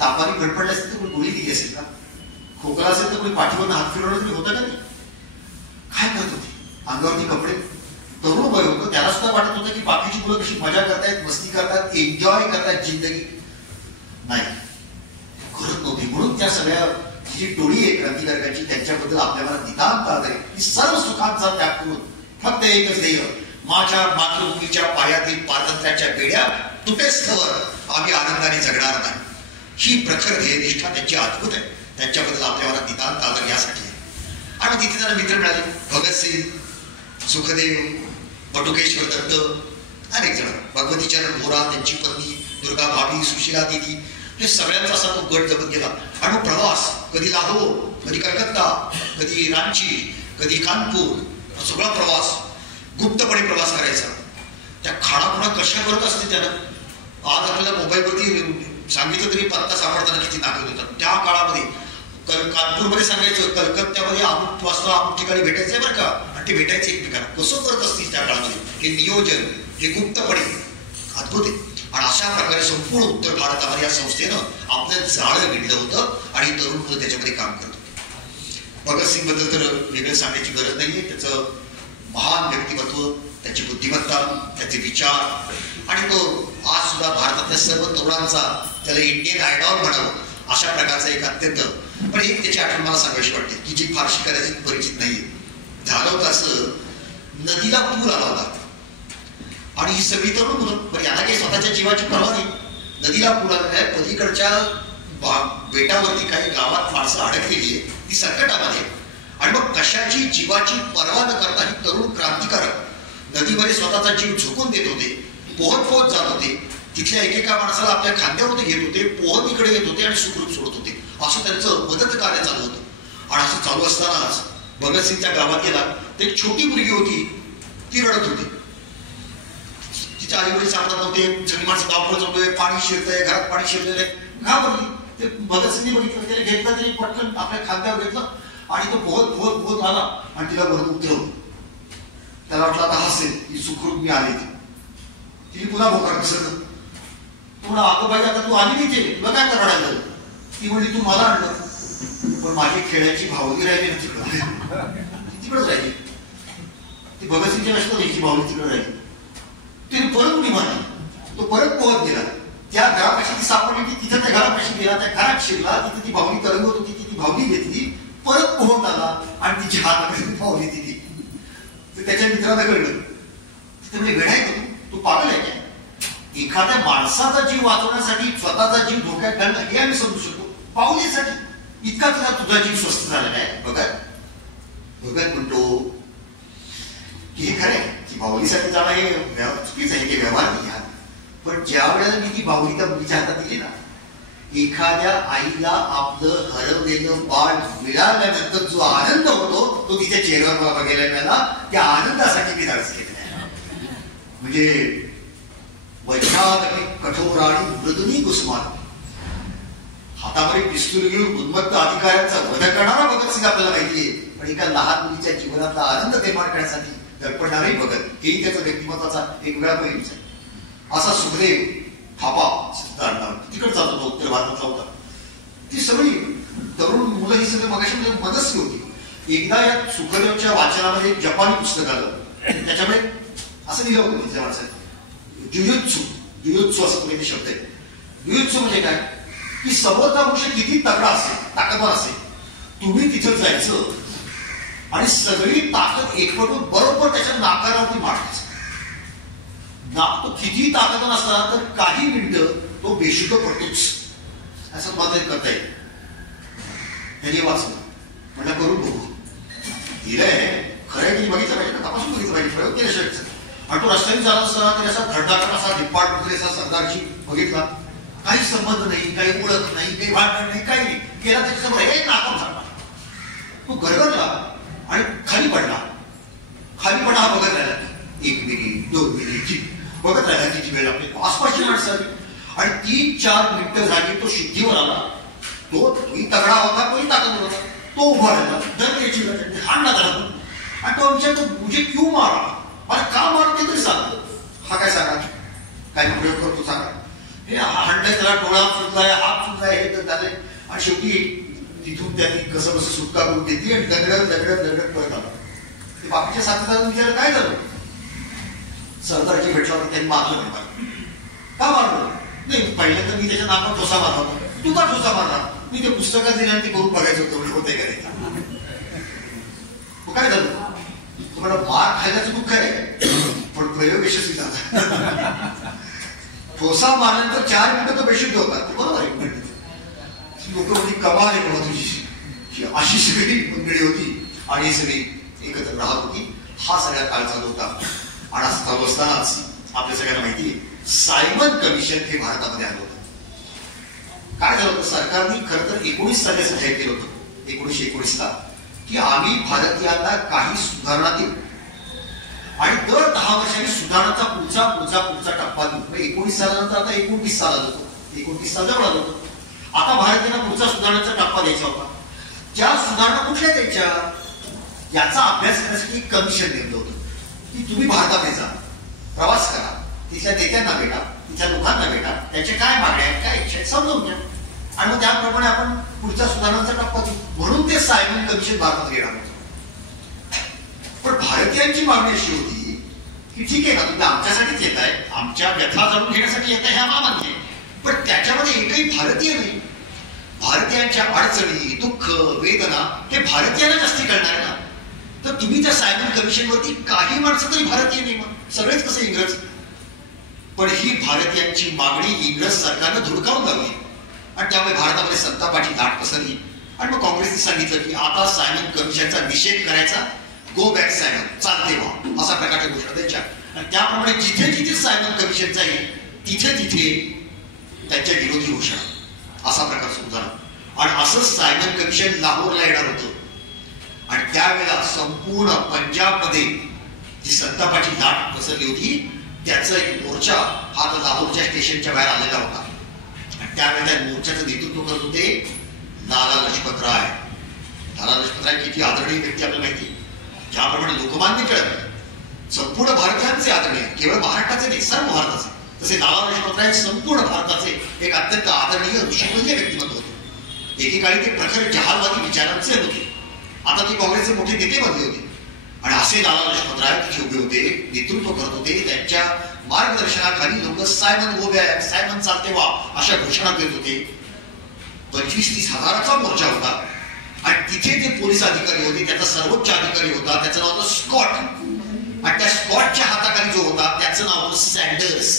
तापाने फडफडले असतील तर कोणी गोळी दिली असेल का, खोकला असेल तर कोणी पाठीवरून हात फिरवलं तरी होतं का नाही. काय करत होते, अंगावरती कपडे. तरुण वय होतं, त्याला सुद्धा वाटत होतं की बाकीची मुलं कशी मजा करतायत, मस्ती करतात, एन्जॉय करतायत जिंदगी. नाही, करत नव्हती. म्हणून त्या सगळ्या जी टोळी आहे क्रांतिकारकांची त्यांच्याबद्दल आपल्याला नितांत आदर आहे की सर्व सुखांचा त्याग करून फक्त एकच ध्येय, माझ्या मातृभूमीच्या पायातील स्वातंत्र्याच्या बेड्या तुटेस्तवर आम्ही आनंदाने जगणार नाही. ही प्रखर ध्येयनिष्ठा त्यांची अद्भुत आहे. त्यांच्याबद्दल आपल्याला नितांत आदर यासाठी आहे. आणि तिथे त्यांना मित्र मिळाले, भगतसिंग, सुखदेव, बटुकेश्वर दत्त, अनेक जण, भगवतीचरण बोरा, त्यांची पत्नी दुर्गा भाभी, सुशीला दिदी, हे सगळ्यांचा असा तो गट जमत गेला. आणि प्रवास कधी लाहोर, कधी कलकत्ता, कधी रांची, कधी कानपूर, सगळा प्रवास गुप्तपणे प्रवास करायचा. त्या खाणाखुणा कशा करत असते त्यानं. आज आपल्याला मोबाईलवरती सांगितलं तरी पत्ता सापडताना किती नागरिक होतात. त्या काळामध्ये कानपूरमध्ये सांगायचं, कलकत्त्यामध्ये अमुक वाजता अमुक ठिकाणी भेटायचंय बरं का, आणि ते भेटायचं एकमेकांना. कसं करत असतील त्या काळामध्ये हे नियोजन, हे गुप्तपणे अद्भुत आहे. आणि अशा प्रकारे संपूर्ण उत्तर भारतामध्ये या संस्थेनं आपलं जाळं विणलं होतं आणि तरुण मुलं त्याच्यामध्ये काम करत होते. भगतसिंग बद्दल तर वेगळं सांगण्याची गरज नाहीये. त्याचं महान व्यक्तिमत्व, त्याची बुद्धिमत्ता, त्याचे विचार, आणि तो आज सुद्धा भारतातल्या सर्व तरुणांचा, त्याला इंडियन आयडॉल म्हणावं अशा प्रकारचा एक अत्यंत पण एक त्याची आठवण मला सांगायची वाटते की जी फारशी करायची परिचित नाहीये. झालं होतं असं, नदीला पूर आला होता आणि ही सगळी तरुण मुलं, पण याला काही स्वतःच्या जीवाची पर्वा नाही. नदीला पूर आलेला आहे, पलीकडच्या बेटावरती काही गावात माणसं अडकलेली आहे ती संकटामध्ये, आणि मग कशाची जीवाची पर्वा न करता ही तरुण क्रांतिकारक नदीमध्ये स्वतःचा जीव झोकून देत होते, पोहत पोहत जात होते. तिथल्या एकेका माणसाला आपल्या खांद्यावरती घेत होते, पोहत इकडे येत होते आणि सुखरूप सोडत होते. असं त्यांचं मदत कार्य चालू होतं. आणि असं चालू असतानाच भगतसिंगच्या गावात गेला तर एक छोटी मुलगी होती, ती रडत होती. तिच्या आई वडील सांगत नव्हते, सगळी माणसं धावपळ चालू, पाणी शिरतंय, घरात पाणी शिरलेलं आहे. घाबरली. ते भगतसिंगने बघितलं, त्याने घेतलं, तरी पटकन आपल्या खांद्यावर घेतलं आणि तो पोहत पोहत पोहत आला आणि तिला वरून उतरवलं. त्याला वाटलं आता हसेल, ही सुखरूप मी आली. तिने पुन्हा भोकार दिसत, तुम्हाला अगं बाई आता तू आली नाही, तुला काय रडायला? ती म्हणजे तू मला आणलं, पण माझी खेळाची भावनी राहिली ना तिकडंच राहिली. ती भगतसिंगच्या वेळेस त्याची भावनी तिकडे राहिली. तिने परत उडी मारली, तो परत पोहत गेला. त्या घरापाशी ती सापडली की तिथं त्या घरापाशी गेला, त्या घरात शिरला, तिथे ती भावनी तरंगत होती, ती भावनी घेतली, परत पोहत आला आणि तिची हातामध्ये भावनी दिली. तर त्याच्या मित्राला कळलं. तिथे म्हणजे वेळ आहे तू पागल आहे काय? एखाद्या माणसाचा जीव वाचवण्यासाठी स्वतःचा जीव धोक्यात घालणं हे आम्ही समजू शकतो, पावलीसाठी इतका तुझा जीव स्वस्त झालेला आहे. भगत म्हणतो की हे खरंय की बाहुलीसाठी जाणं हे चुकीच आहे, की व्यवहार नाही हा. पण ज्या वेळेला मी ती बाहुली त्या मुलीच्या हातात दिली ना, एखाद्या आईला आपलं हरवलेलं बाळ मिळाल्यानंतर जो आनंद होतो तो तिच्या चेहऱ्यावर मला बघायला मिळाला. त्या आनंदासाठी मी धाडस केलेला आहे. म्हणजे वैशाली कठोर आणि मृदुनी कुसुमान, हातामध्ये पिस्तूल घेऊन उन्मत्त अधिकाऱ्यांचा वध करणारा भगतसिंग आपल्याला माहितीये, पण एका लहान मुलीच्या जीवनातला आनंद निर्माण करण्यासाठी धडपडणारही भगत, हेही त्याचा व्यक्तिमत्वाचा एक वेगळा पैलूच आहे. असा सुखदेव थापा तिकडे जात होता, उत्तर भारतातला होता. ती सगळी तरुण मुलं ही सगळी मगाशी मनस्वी होती. एकदा या सुखदेवच्या वाचनामध्ये एक जपानी पुस्तक आलं, त्याच्यामध्ये असं लिहिलं होतं तिच्या वाचनात, जुयुत्सु असं तुम्ही शब्द आहे. जुयुत्सु म्हणजे काय की समोरचा मनुष्य किती तगडा असेल, ताकदवान असेल, तुम्ही तिथं जायचं आणि सगळी ताकद एकवटून बरोबर त्याच्या नाकारावरती मारायचं. तो किती ताकदवान असला तर काही मिनिटं तो बेशुद्ध पडतोच, असं मला करता येईल. त्यांनी वाचलं, म्हणलं करून बघू. दिलंय खरंय की बघितलं पाहिजे ना, तपासून बघितलं पाहिजे, प्रयोग केल्याशिवाय. आणि तो रस्त्याने जात असताना त्याने असा धडधाकट असा डिपार्टमेंट असा सरदारची बघितला, काही संबंध नाही, काही ओळख नाही, काही भांडण नाही, काही नाही, केला त्याच्यासमोर हे नाकाम झाला. तो गरगरला आणि खाली पडला. खाली पडला हा बघत राहिला, 1 मिनिट 2 मिनिट बघत राहिला किती वेळ लागते. आसपासची माणसं आली आणि 3-4 मिनिटं झाली. तो शुद्धीवर आला. तोही तगडा होता, तोही ताकद होता. तो उभा राहिला, दर त्याची हाणला झाला आणि तो विचारतो मुझे क्यों मारा, मला का मारते तरी सांग. हा काय सांगा, काय प्रयोग करतो सांगा. हे हाणलंय, त्याला डोळा सुटलाय, हात सुटलाय, हे तर झालंय. आणि शेवटी तिथून त्यांनी कसं कसं सुटका करून घेतली आणि दगडत परत आला. ते बाकीच्या साथीदारांनी विचारलं काय झालं. सरदारची भेटला होती, त्यांनी मारलं नाही. मला का मारलं नाही, पहिल्यांदा मी त्याच्या नाकावर ठोसा मारला होता. तू का ठोसा मारला, मी ते पुस्तकात दिलं आणि ते करून बघायचं होतं, होतंय का काय झालं. तुम्हाला मार खायचं दुःख आहे, पण प्रयोग यशस्वी झाला. ठोसा मारल्यानंतर 4 मिनिटं तो बेशुद्ध होता. बरोबर आहे, लोक होती कमाल आहे बाबा तुझी, अशी सगळी मंडळी होती आणि सगळी एकत्र राहत होती. हा सगळा काळ चालू होता. आणि असं चालू असतानाच आपल्या सगळ्यांना माहिती आहे सायमन कमिशन हे भारतामध्ये आलं होतं. काय झालं होतं, सरकारने खरं तर 19 साली असं जाहीर केलं होतं, 1919ला, की आम्ही भारतीयांना काही सुधारणा देऊ आणि दर 10 वर्षांनी सुधारणाचा पुढचा टप्पा देऊ. 19 सालानंतर आता 29 साल आलं होतं, 29 साल जवळ आलं होतं. आता भारतीयांना पुढचा सुधारण्याचा टप्पा द्यायचा होता. त्या सुधारणा कुठल्या द्यायच्या याचा अभ्यास करण्यासाठी एक कमिशन नेमलं होतं की तुम्ही भारतामध्ये जा, प्रवास करा, तिथल्या नेत्यांना भेटा, तिथल्या लोकांना भेटा, त्यांचे काय मागण्या आहेत, काय इच्छा आहेत समजून घ्या आणि मग त्याप्रमाणे आपण पुढच्या सुधारणांचा टप्पा देऊ. म्हणून ते सायमन कमिशन भारतात घेणार होतं. पण भारतीयांची मागणी अशी होती की ठीक आहे ना, तुम्ही आमच्यासाठीच येत आहे, आमच्या व्यथा जाणून घेण्यासाठी येत आहे हे आम्हाला मान्य आहे, पण त्याच्यामध्ये एकही भारतीय नाही. भारतीयांच्या अडचणी, दुःख, वेदना हे भारतीयांना जास्ती कळणार ना. तर तुम्ही त्या सायमन कमिशनवरती काही माणसं तरी भारतीय नाही, मग सगळेच कसे इंग्रज. पण ही भारतीयांची मागणी इंग्रज सरकारनं धुडकावून लावली आणि त्यामुळे भारतामध्ये संतापाची लाट पसरली. आणि मग काँग्रेसने सांगितलं की आता सायमन कमिशनचा निषेध करायचा, गो बॅक सायमन, चालते व्हा, असा प्रकारच्या घोषणा द्यायच्या. आणि त्याप्रमाणे जिथे जिथे सायमन कमिशन जाईल तिथे तिथे त्यांच्या विरोधी घोषणा, असा प्रकार सुरू झाला. आणि असंच सायमन कमिशन लाहोरला येणार होतं. आणि त्यावेळेला संपूर्ण पंजाबमध्ये जी संतापाची लाट पसरली होती, त्याचा एक मोर्चा हा लाहोरच्या स्टेशनच्या बाहेर आलेला होता. आणि त्यावेळेला त्या मोर्चाचं नेतृत्व करत होते लाला लजपत राय. लाला लजपत राय किती आदरणीय व्यक्ती आपल्याला माहिती. ज्याप्रमाणे लोकमान्य टिळक संपूर्ण भारतीयांचे आदरणीय, केवळ महाराष्ट्राचे नाही, सर्व भारताचे, तसे लाला लजपत राय संपूर्ण भारताचे एक अत्यंत आदरणीय ऋषितुल्य व्यक्तिमत्व होते. एकेकाळी ते प्रखर जहालवादी विचारांचे होते. आता ते काँग्रेसचे मोठे नेते बनले होते. आणि असे लाला लजपत राय तिथे उभे होते, नेतृत्व करत होते. त्यांच्या मार्गदर्शनाखाली लोक सायमन गो बॅक, सायमन चालते वा, अशा घोषणा देत होते. 25-30 हजाराचा मोर्चा होता. आणि तिथे जे पोलीस अधिकारी होते, त्याचा सर्वोच्च अधिकारी होता, त्याचं नाव होतं स्कॉट. आणि त्या स्कॉटच्या हाताखाली जो होता त्याचं नाव होतं सॅन्डर्स.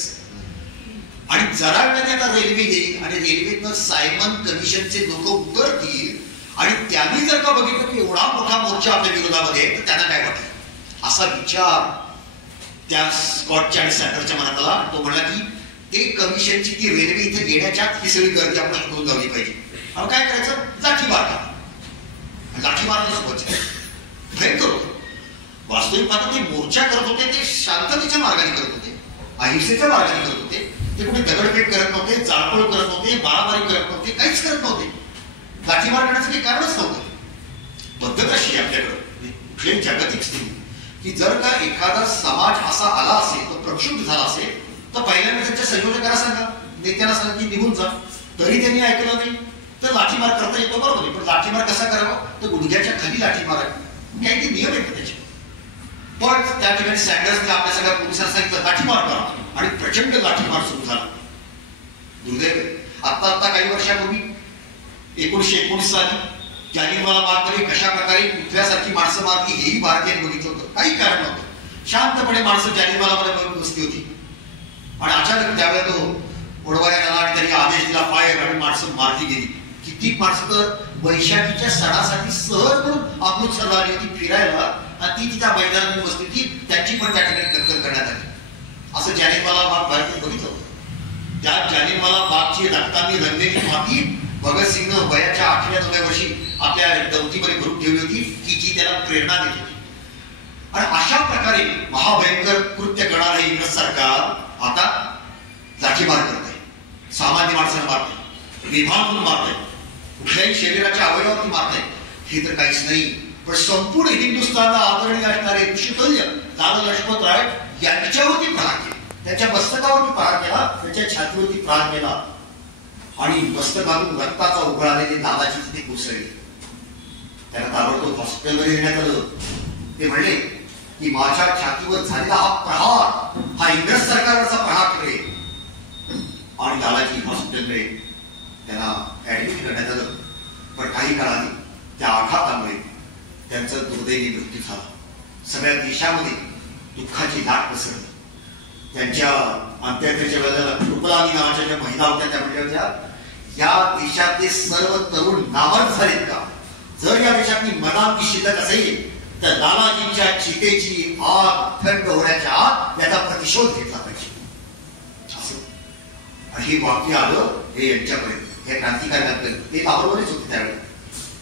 आणि जरा वेळाने आता रेल्वे येईल आणि रेल्वेतनं सायमन कमिशनचे लोक उतरतील आणि त्यांनी जर का बघितलं की एवढा मोठा मोर्चा आपल्या विरोधामध्ये, तर त्यांना काय वाटलं, असा विचार त्या स्कॉटच्या आणि सॅन्डर्सच्या मनात आला. तो म्हणला की ते कमिशनची ती रेल्वे इथे येण्याच्या ही सगळी गर्दी आपण हटवून लावली पाहिजे. आपण काय करायचं, लाठी मारला. लाठी मारला सोबत भयंकर होतं. वास्तविक पाहता ते मोर्चा करत होते, ते शांततेच्या मार्गाने करत होते, अहिंसेच्या मार्गाने करत होते. ते कुठे दगडफेक करत नव्हते, जाळपोळ करत नव्हते, मारामारी करत नव्हते, काहीच करत नव्हते. लाठीमार करण्याचं काही कारणच नव्हतं. पद्धत अशी आपल्याकडं कुठल्याही जागतिक स्थिती की जर का एखादा समाज असा आला असेल, तो प्रक्षुब्ध झाला असेल, तर पहिल्यांदा त्यांच्या संयोजकाला सांगा, नेत्यांना सांगा की निघून जा. तरी त्यांनी ऐकलं नाही तर लाठीमार करता येतो, बरोबर आहे. पण लाठीमार कसा करावा, तर गुडघ्याच्या खाली लाठीमार आहे, काही ते नियम आहेत त्याचे. पण त्या ठिकाणी सॅन्डर्सने आपल्या सगळ्या पोलिसांना सांगितलं लाठीमार करा, आणि प्रचंड लाठीमार सुरू झाला. दुर्दैव आता काही वर्षापूर्वी 1919 साली जालियनवाला बागमध्ये कशा प्रकारे कुत्र्यासारखी माणसं मारली हेही भारतीयांनी बघितलं होतं. काही कारण नव्हतं, शांतपणे माणसं जालियनवालामध्ये बसली होती. आणि अचानक त्यावेळेला तो ओढवायला आला आणि त्यांनी आदेश दिला फायर, आणि माणसं मारली गेली. कित्येक माणसं तर वैशाखीच्या सणासाठी सहज म्हणून अमृतसरला आली होती फिरायला, आणि ती तिच्या मैदानात बसली होती, त्यांची पण त्या ठिकाणी कत्तल करण्यात आली. असं जालियनवाला बाग भारतीय बघितलं होतं. त्या जालियनवाला बागची रक्तांनी रंगलेली माती भगतसिंगनं वयाच्या 8व्या-9व्या वर्षी आपल्या दौतीमध्ये भरून ठेवली होती, की जी त्याला प्रेरणा देत होती. आणि अशा प्रकारे महाभयंकर कृत्य करणारे इंग्रज सरकार आता लाठीमार करत आहे, सामान्य माणसाला मारत आहे, विभागून मारत आहे, कुठल्याही शरीराच्या अवयवावरती मारत आहे. हे तर काहीच नाही, पण संपूर्ण हिंदुस्थानला आदरणीय असणारे ऋषितुल्य लाला लजपत राय यांच्यावरती प्रहार केला, त्याच्या मस्तकावरती प्रहार केला, त्याच्या छातीवरती प्रहार केला. आणि मस्तकातून रक्ताचा उघळ आलेले दादाची तिथे कोसळले. त्यांना ताबडतोब हॉस्पिटलमध्ये नेण्यात आलं. ते म्हणले की माझ्या छातीवर झालेला हा प्रहार हा इंग्रज सरकारवरचा प्रहार ठरेल. आणि दादाजी हॉस्पिटलमध्ये त्यांना ऍडमिट करण्यात आलं. पण काही काळाने त्या आघातामुळे त्यांचा दुर्दैवी मृत्यू झाला. सगळ्या देशामध्ये दुःखाची लाट पसरली. त्यांच्या अंत्ययात्रेच्या वेळेला कृपलानी नावाच्या ज्या महिला होत्या त्या म्हणल्या होत्या, या देशातले सर्व तरुण नामर्थ झालेत का? जर या देशातली मनाची शिल्लक असेल तर लालाजींच्या चितेची आग थंड होण्याच्या आत याचा प्रतिशोध घेतला पाहिजे. असं हे वाक्य आलं हे यांच्यापर्यंत, या क्रांतिकारकांपर्यंत. ते लाहोरमध्येच होते त्यावेळेला.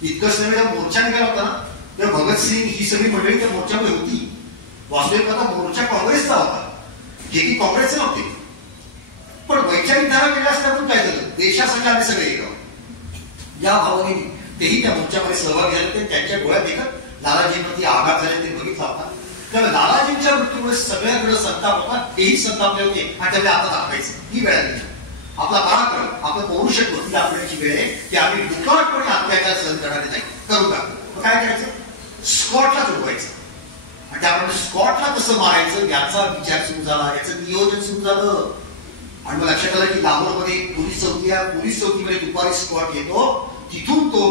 इतकंच नव्हे, मोर्चा निघाला होता ना, तर भगतसिंग ही सगळी मंडळी त्या मोर्चामध्ये होती. वास्तविक आता मोर्चा काँग्रेसचा होता, हे की काँग्रेसचे नव्हते. पण वैचारिक धारा वेगळ्या असल्यामुळे काय झालं, देशासाठी आम्ही सगळे एक आहोत या भावनेने तेही त्या मोर्चामध्ये सहभागी झाले. ते त्यांच्या डोळ्यात एकच लालाजींवरती आघात झाले ते बघितला होता. त्यामुळे लालाजींच्या मृत्यूमुळे सगळ्याकडे संताप होता, तेही संतापले होते. आणि त्यामुळे आता दाखवायचं ही वेळ आली, आपला पराक्रम आपण करू शकतो ती आपल्याची वेळ आहे की आम्ही दुकाटपणे अत्याचार सहन करणारे नाही करू का. काय करायचं, स्कॉटला उडवायचं. आणि त्याप्रमाणे स्कॉटला कसं मारायचं याचा विचार सुरू झाला, याचं नियोजन सुरू झालं. आणि मग लक्षात आलं की लाहोरमध्ये पोलीस चौकीमध्ये दुपारी स्क्वॉट येतो. तिथून तो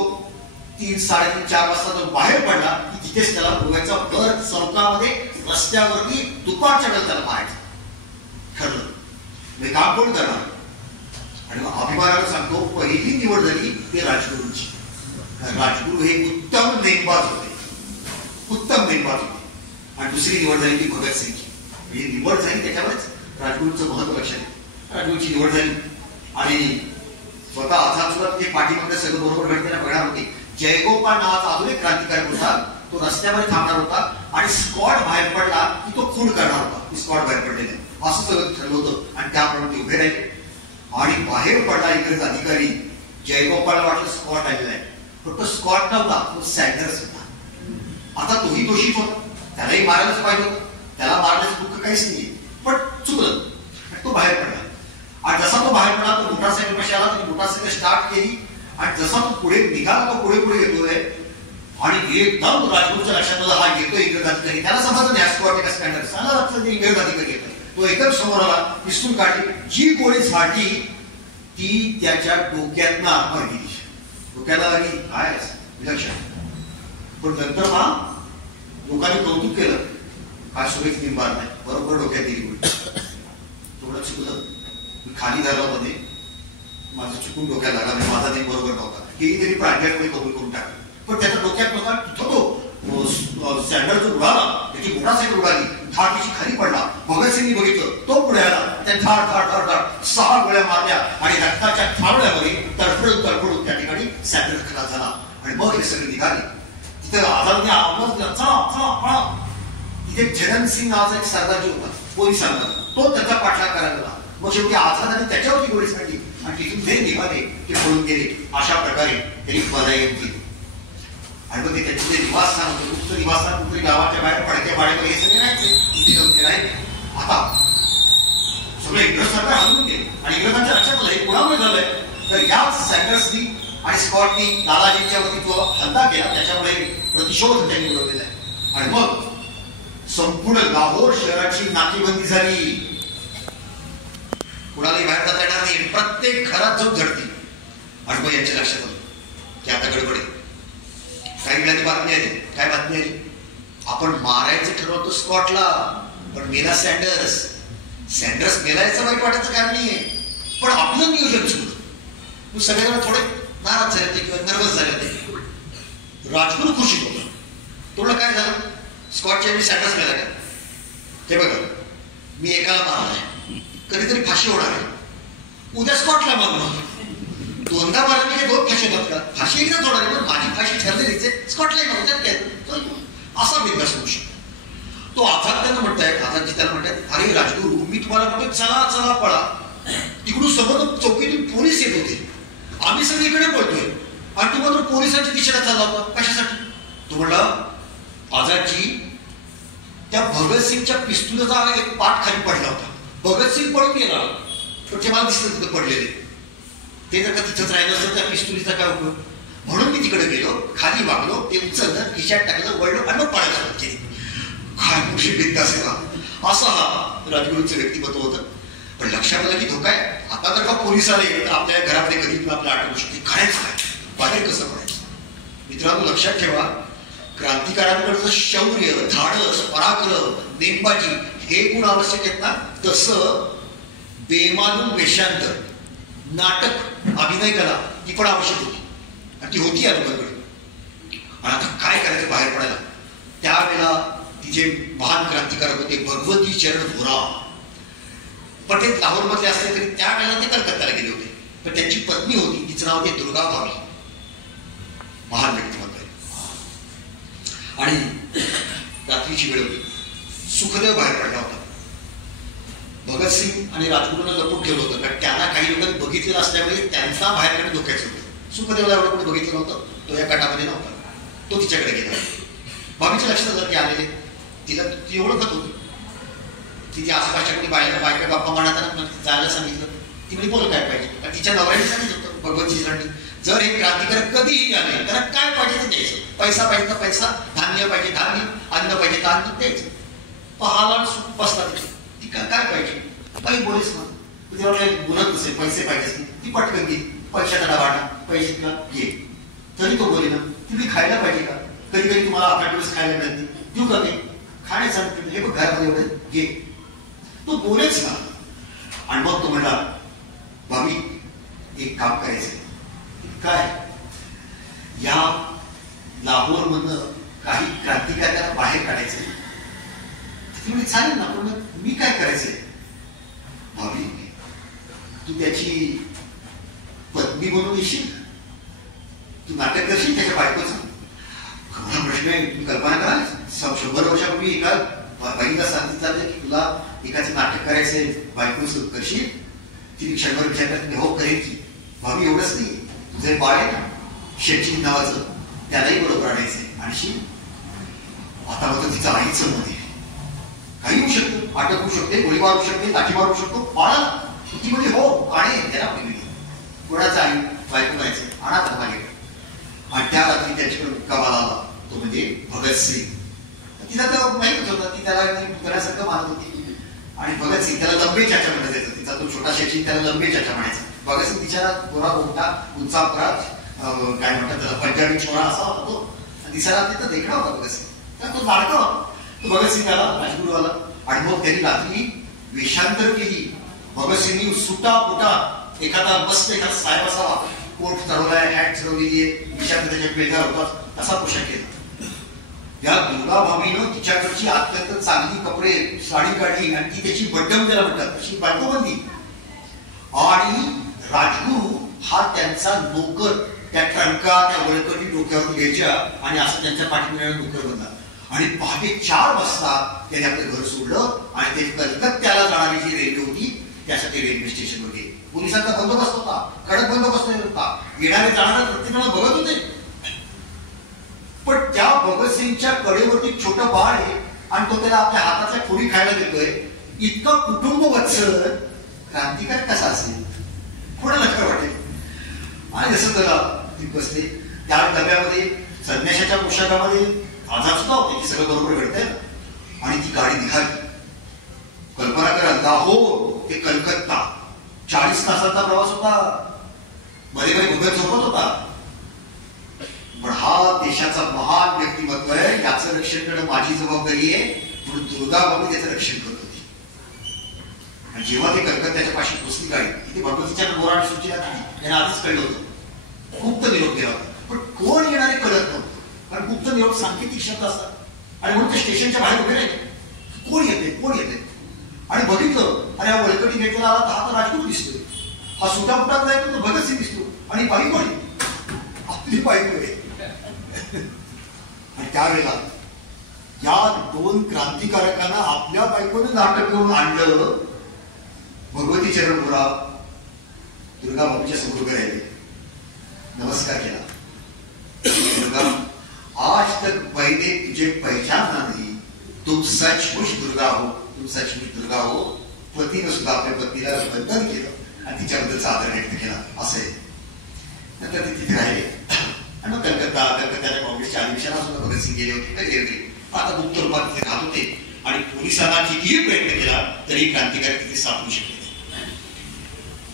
3-3:30 4 वाजता तो बाहेर पडला की तिथेच त्याला गोव्याचा भर चौकामध्ये रस्त्यावरती दुपारच्या वेळेला त्याला मारायचं ठरलं. म्हणजे काम कोण करणार? आणि मग अभिमानाला सांगतो पहिली निवड झाली ते राजगुरूंची. राजगुरू हे उत्तम नेमबाज होते. आणि दुसरी निवड झाली ती भगतसिंगची. म्हणजे निवड झाली त्याच्यावरच राजगुरूंचं महत्व लक्षात येतं. राजगुरूंची निवड झाली आणि स्वतः आझाद सुद्धा ते पाठीमध्ये सगळं बरोबर घडताना बघणार होते. जयगोपाळ नावाचा अजून एक क्रांतिकारी होता. तो रस्त्यामध्ये थांबणार होता आणि स्कॉट बाहेर पडला की तो खून करणार होता. स्कॉट बाहेर पडलेले असं सगळं ठरलं होतं आणि त्याप्रमाणे ते उभे राहिले. आणि बाहेर पडला इंग्रज अधिकारी. जयगोपाळला वाटलं स्कॉट आलेला आहे, पण तो स्कॉट नव्हता, तो सँडर्स होता. आता तोही दोषीत होता, त्यालाही मारायलाच पाहिजे होतं. त्याला मारण्याचं दुःख काहीच नाही, पण चुकलं तो बाहेर पडला. आणि जसा तो बाहेर पडला तो मोटारसायकल पाशी आला. त्याने मोटारसायकल स्टार्ट केली आणि जसा तो पुढे निघाला तो पुढे येतोय आणि एकदम राजगुरूच्या लक्षात आला हा येतो इंग्रज अधिकारी. त्याला समजलं नाही स्कॉट एका सँडर्स इंग्रज अधिकारी येतो. तो एकदम समोर आला, पिस्तूल काढली, जी गोळी झाडली ती त्याच्या डोक्यातनं आतमध्ये गेली. डोक्याला लागली काय विलक्षण. पण नंतर हा लोकांनी कौतुक केलं, काय सुरेख निंबार नाही, बरोबर डोक्यात गेली गोळी. थोडं चुकलं, मी खाली झालो मध्ये, माझं चुकून डोक्याला लागला, माझा नाही बरोबर नव्हता, हेही त्यांनी प्राध्यापकाने कबूल करून टाकलं. पण त्याच्या डोक्यात नव्हता. तिथं तो सँडर जो उडाला, त्याची मोटारसायकल उडाली, धाड तिची खाली पडला. भगतसिंगनी बघितलं, तो पुढे आला, त्या धाड 6 गोळ्या मारल्या आणि रक्ताच्या थारोळ्यामध्ये तडफडून त्या ठिकाणी सँडर खलास झाला. आणि मग हे सगळे निघाले. तिथं आझादने आवाज दिला, चला पळा. तिथे जनन सिंग नावाचा एक सरदार जो होता पोलिसांना, तो त्याचा पाठलाग करायला लागला. मग शेवटी आझादाने त्याच्यावरती गोळी झाडली आणि तिथून जे निघाले ते पळून गेले. अशा प्रकारे त्यांनी पलायन केली. आणि मग ते त्याचे जे निवासस्थान होते, गुप्त निवासस्थान कुठे गावाच्या बाहेर पडक्या पाड्यावर हे सगळे राहायचे. आता सगळे इंग्रज सरकार हलवून गेले आणि इंग्रजांच्या लक्षात आलं हे कोणामुळे झालंय, तर याच सँडर्सनी आणि स्कॉटनी लालाजींच्यावरती जो हल्ला केला त्याच्यामुळे प्रतिशोध त्यांनी उडवलेला आहे. आणि मग संपूर्ण लाहोर शहराची नाकेबंदी झाली. कुणालाही बाहेर जाता येणार नाही, प्रत्येक घरात जाऊन झडती. आणि मग यांच्या लक्षात आलं की आता गडबड आहे. काही वेळाची बातमी आली. काय बातमी आली? आपण मारायचं ठरवतो स्कॉटला, पण मेला सँडर्स मेलायचं वाईट वाटायचं कारण नाहीये, पण आपलं नियोजन चुकलं. सगळेजण थोडे नाराज झाले होते किंवा नर्वस झाले होते. राजगुरू खुशीत होता. थोडं काय झालं, स्कॉटच्या मी सँडर्स मेला का, ते बघा मी एकाला मारलाय, कधीतरी फाशी होणार आहे, उद्या स्कॉटला मारणार. 2दा मारले म्हणजे 2 फाशी होतात का? फाशी एकदाच होणार आहे, पण माझी फाशी ठरलेलीच आहे, स्कॉटलाही नव्हत्यात काय असा बिंदास होऊ शकतो. तो आझाद त्यांना म्हणतायत, आझादजी त्याला म्हणतायत, अरे राजगुरू मी तुम्हाला म्हणतो चला पळा. तिकडून समोर चौकीतून पोलीस येत होते, आम्ही सगळे इकडे पळतोय आणि तू मात्र पोलिसांच्या दिशेला चालला होता, कशासाठी? तो म्हणला आझादजी त्या भगतसिंगच्या पिस्तुलाचा एक पाठ खाली पडला होता, भगतसिंग पळून गेला, पण ते मला दिसलं तिथं पडलेले. ते जर का तिथंच राहिलं असतं त्या पिस्तुलीचा काय उपयोग? म्हणून मी तिकडे गेलो, खाली वागलो, ते उचललं, खिशात टाकलं, वळलो आणि मग पळायला सुरुवात केली. काय मोठी बिंद असेल असं हा राजगुरूंचं व्यक्तिमत्व होतं. पण लक्षात आलं की धोका आहे. आता जर का पोलीस आले तर आपल्या घरातले कधी पण आपल्याला आठवू शकते, करायचं काय, बाहेर कसं पडायचं. मित्रांनो लक्षात ठेवा, क्रांतिकारांकडचं शौर्य, धाडस, पराक्रम, नेमबाजी हे गुण आवश्यक आहेत ना, तसं बेमालूम वेशांतर, नाटक, अभिनय कला ती पण आवश्यक होती आणि ती होती या लोकांकडे. आणि आता काय करायचं बाहेर पडायला? त्यावेळेला तिचे महान क्रांतिकारक होते भगवती चरण भोरा, पण ते लाहोरमधले असले तरी त्यावेळेला ते कलकत्त्याला गेले होते. पण त्यांची पत्नी होती, तिचं नाव होते दुर्गा भावी, महान व्यक्तिमत्व आहे. आणि रात्रीची वेळ होती, सुखदेव बाहेर पडला होता. भगतसिंग आणि राजगुरूंना लपून ठेवलं होतं, कारण त्यांना काही लोकांनी बघितलेलं असल्यामुळे त्यांचा बाहेर काढणे धोक्याचं होतं. सुखदेवला एवढं कोणी बघितलं नव्हतं, तो या गटामध्ये नव्हता, तो तिच्याकडे गेला. भावीच्या लक्षात आलं की आलेले, तिला ती ओळखत होती. तिथे आसपासच्या कोणी बायका बाप्पा म्हणताना जायला सांगितलं. ती म्हणजे बोल काय पाहिजे, कारण तिच्या नवऱ्याने सांगितलं होतं भगवतजींनी, जर हे क्रांतिकारक कधीही आले तर काय पाहिजे ते द्यायचं, पैसा पाहिजे तर पैसा, धान्य पाहिजे धान्य, अन्न पाहिजे तर अन्न द्यायचं. पहाला बसला ती काय पाहिजे, काही बोलेच ना. तिला बोलत नसेल, पैसे पाहिजे असतील, ती पटकन घे, पैशाचा डबा आणा, पैसे तुला घे. तरी तो बोले ना, तुम्ही खायला पाहिजे का? कधी कधी तुम्हाला 8 दिवस खायला मिळत नाही, देऊ का? मी खाण्याचं हे बघ घरामध्ये एवढं घे. तो बोलेच ना. आणि मग तो म्हणला, भाभी एक काम करायचंय. काय? या लाहोर मधनं काही क्रांतिकारकांना बाहेर काढायचंय. म्हणजे चालेल ना, पण मी काय करायचंय? भाभी तू त्याची पत्नी म्हणून येशील, तू नाटक करशील त्याच्या बायकोचं. खरा प्रश्न आहे. तुम्ही कल्पना करा, 100 वर्षापूर्वी एका बाईला सांगितलं की तुला एकाचं नाटक करायचंय, बायकोचं करशील. ती क्षणभर विचार करते, हो करेन की. भाभी एवढंच नाही, तुझं बाळ आहे ना शेटची नावाचं, त्यालाही बरोबर आणायचंय. आणि आता मात्र तिचं आईचं मध्ये काही होऊ शकतं, अटक होऊ शकते, गोळीबार होऊ शकते, लाठी मारू शकतो. बाळा ती म्हणजे हो आणि त्याला पहिली कोणाचं आई बायको करायचं आणा तर मागे. आणि त्या रात्री त्याच्याकडे कमाल आला, तो म्हणजे भगतसिंग. तिला तर माहितच होता, ती त्याला पुतळ्यासारखं मानत होती. आणि भगतसिंग त्याला लंबे चाचा म्हणत यायचा. तिचा तो छोटा शेची त्याला लंबे चाचा म्हणायचा. भगतसिंग तिच्या गोरा मोठा उंचा अपराध, काय म्हणतात त्याला, पंजाबी छोरा असा होता तो. दिसायला तिथं देखणा होता भगतसिंग. तर तो लाडका होता. तो भगतसिंग आला, राजगुरू आला. आणि मग त्यांनी रात्री वेषांतर केली. भगतसिंगनी सुटा पुटा एखादा मस्त एखादा साहेब असावा, कोट चढवलाय, हॅट चढवलेली आहे, विषांतर त्याच्या पेढ्यावर होता, असा पोशाख केला. या दुर्गा भाभीनं तिच्याकडची अत्यंत चांगली कपडे साडी काढली आणि ती त्याची बड्डम त्याला म्हणतात अशी बायको बनली. आणि राजगुरू हा त्यांचा नोकर, त्या ट्रंका त्या वळकटी डोक्यावर घ्यायच्या आणि असं त्यांच्या पाठीमागे नोकर बनला. आणि पहाटे 4 वाजता त्याने आपलं घर सोडलं आणि ते कलकत्त्याला जाणारी जी रेल्वे होती त्यासाठी रेल्वे स्टेशनवर गेले. पोलिसांचा बंदोबस्त होता, कडक बंदोबस्त होता, येणारे जाणारे प्रत्येकाला बघत होते. पण त्या भगतसिंगच्या कडेवरती छोटं बाळ आहे आणि तो त्याला आपल्या हातातल्या खोडी खायला देतोय. इतका कुटुंब वत्सल क्रांतिकार कसा असेल, कोणाला खरं वाटेल. आणि जसं त्याला ती बसले त्या डब्यामध्ये संन्याशाच्या पोशाखामध्ये आजार सुद्धा होते की सगळं बरोबर घडतंय. आणि ती गाडी निघाली. कल्पना करा, लाहोर ते कलकत्ता 40 तासाचा प्रवास होता. मध्ये मध्ये भगत झोपत होता. पण हा देशाचा महान व्यक्तिमत्व आहे, याचं रक्षण करणं माझी जबाबदारी आहे. म्हणून दुर्गा बाबू त्याचं रक्षण करत होती. आणि जेव्हा ते कलकत्त्याच्या पाशी पोचली गाडी, तिथे भगवतीच्या बोराने सूचना दिली. यांना आधीच कळलं होतं. गुप्त निरोप गेला होता, पण कोण येणारे कळत नव्हतं. कारण गुप्त निरोप सांकेतिक शब्द असतात आणि म्हणून ते स्टेशनच्या बाहेर उभे राहिले, कोण येते कोण येते. आणि बघितलं, अरे हा वळकटी घेतला आला, हा तर राजगुरू दिसतोय, हा सुटा फुटातला येतो तो भगतसिंग दिसतो. आणि बाई कोणी? आपली बायको आहे. आणि त्यावेळेला या 2 क्रांतिकारकांना आपल्या बायकोने नाटक करून आणलं. भगवती चरण गोरा दुर्गा बाबूच्या समोर उभे राहिले, नमस्कार केला. दुर्गा, आज तक मैंने तुझे पहचाना नहीं, तुम सचमुच दुर्गा हो, तुम सचमुच दुर्गा हो. पतीनं सुद्धा आपल्या पत्नीला वंदन केलं आणि तिच्याबद्दलचा आदर व्यक्त केला. असे नंतर ते तिथे राहिले. आणि मग कलकत्त्याच्या काँग्रेसच्या अधिवेशनात सुद्धा भगतसिंग गेले होते. आता गुप्त रूपात तिथे राहत होते. आणि पोलिसांना कितीही प्रयत्न केला तरी क्रांतिकारी तिथे सापडू शकले नाही.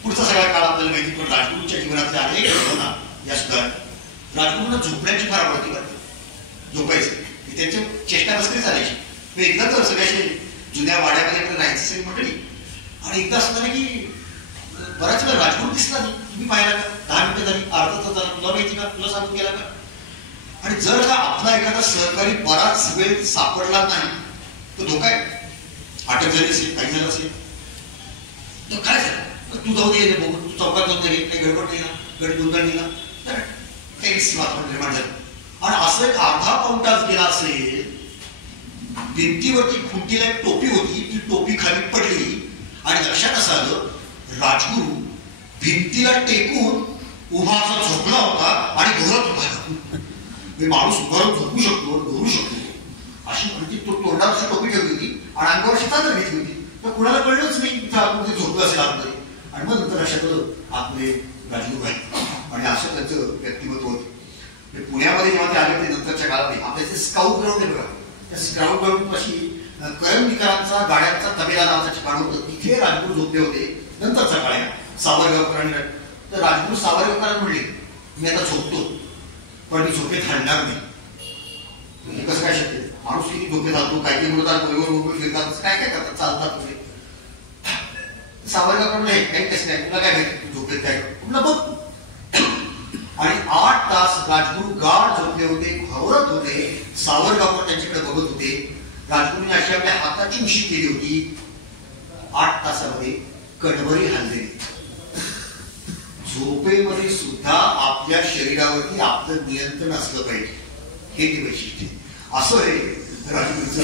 पुढचा सगळा काळ आपल्याला माहिती. पण राजगुरूच्या जीवनातल्या अनेक घटना या सुद्धा. राजगुरूंना झोपण्याची फार आवडती वाटते. झोपायचं त्यांची चेष्टा कसली चालायची. मी एकदा तर सगळ्याशी जुन्या वाड्यामध्ये राहायची सगळी मंडळी. आणि एकदा असं झालं की बराच वेळा राजगुरू दिसला नाही. तुम्ही पाहिला का? 10 मिनिटं झाली, अर्धा तास झाला, तुला माहिती का, तुला सांगून गेला का? आणि जर का आपला एखादा सहकारी बराच वेळ सापडला नाही तर धोका आहे. अटक झाली असेल, काही झालं असेल तर काय झालं, तू जाऊ दे बघून, तू चौकात जाऊन दे, काही गडबड नाही ना, गडगोंधळ नाही ना, तर काही वातावरण निर्माण झालं. आणि असं एक अर्धा पाऊण तास गेला असेल. भिंतीवरती खुंटीला एक टोपी होती, ती टोपी खाली पडली आणि लक्षात असं आलं राजगुरू भिंतीला टेकून उभा असा झोपला होता आणि घोरत होता. माणूस उभारून झोपू शकतो, घोरू शकतो अशी म्हणजे तो तोंडावरची टोपी ठेवली होती आणि अंगावरची चादर घेतली होती. तर कुणाला कळलंच नाही तिथं आतमध्ये झोपलं असेल आतमध्ये. आणि मग नंतर लक्षात आलं आतमध्ये राजगुरू आहे. आणि असं त्यांचं व्यक्तिमत्व होतं. पुण्यामध्ये जेव्हा ते आले होते नंतरच्या काळात, आपल्या जे स्काउट ग्राउंड आहे बघा, त्या स्काउट ग्राउंड पाशी करंदीकरांचा गाड्यांचा तबेला नावाचं ठिकाण होतं. तिथे राजगुरू झोपले होते. नंतरच्या काळात सावरगावकरांनी, तर राजगुरू सावरगावकरांना म्हणले मी आता झोपतो पण मी झोपेत हलणार नाही. हे कसं काय शक्य? माणूस किती झोपेत हलतो, काय काही बोलतात, बरोबर फिरतात, काय काय करतात, चालतात तुम्ही. सावरगावकर म्हणले काही कसं नाही, तुला काय माहिती झोपेत काय तुला बघ. आणि 8 तास राजगुरू गाढ झोपले होते, घाबरत होते. सावरगावकर त्यांच्याकडे बघत होते. राजगुरूने अशी आपल्या हाताची उशी केली होती. 8 तासामध्ये कणभरी हलले. झोपेमध्ये सुद्धा आपल्या शरीरावरती आपलं नियंत्रण असलं पाहिजे, हे ते वैशिष्ट्य. असं हे राजगुरूचं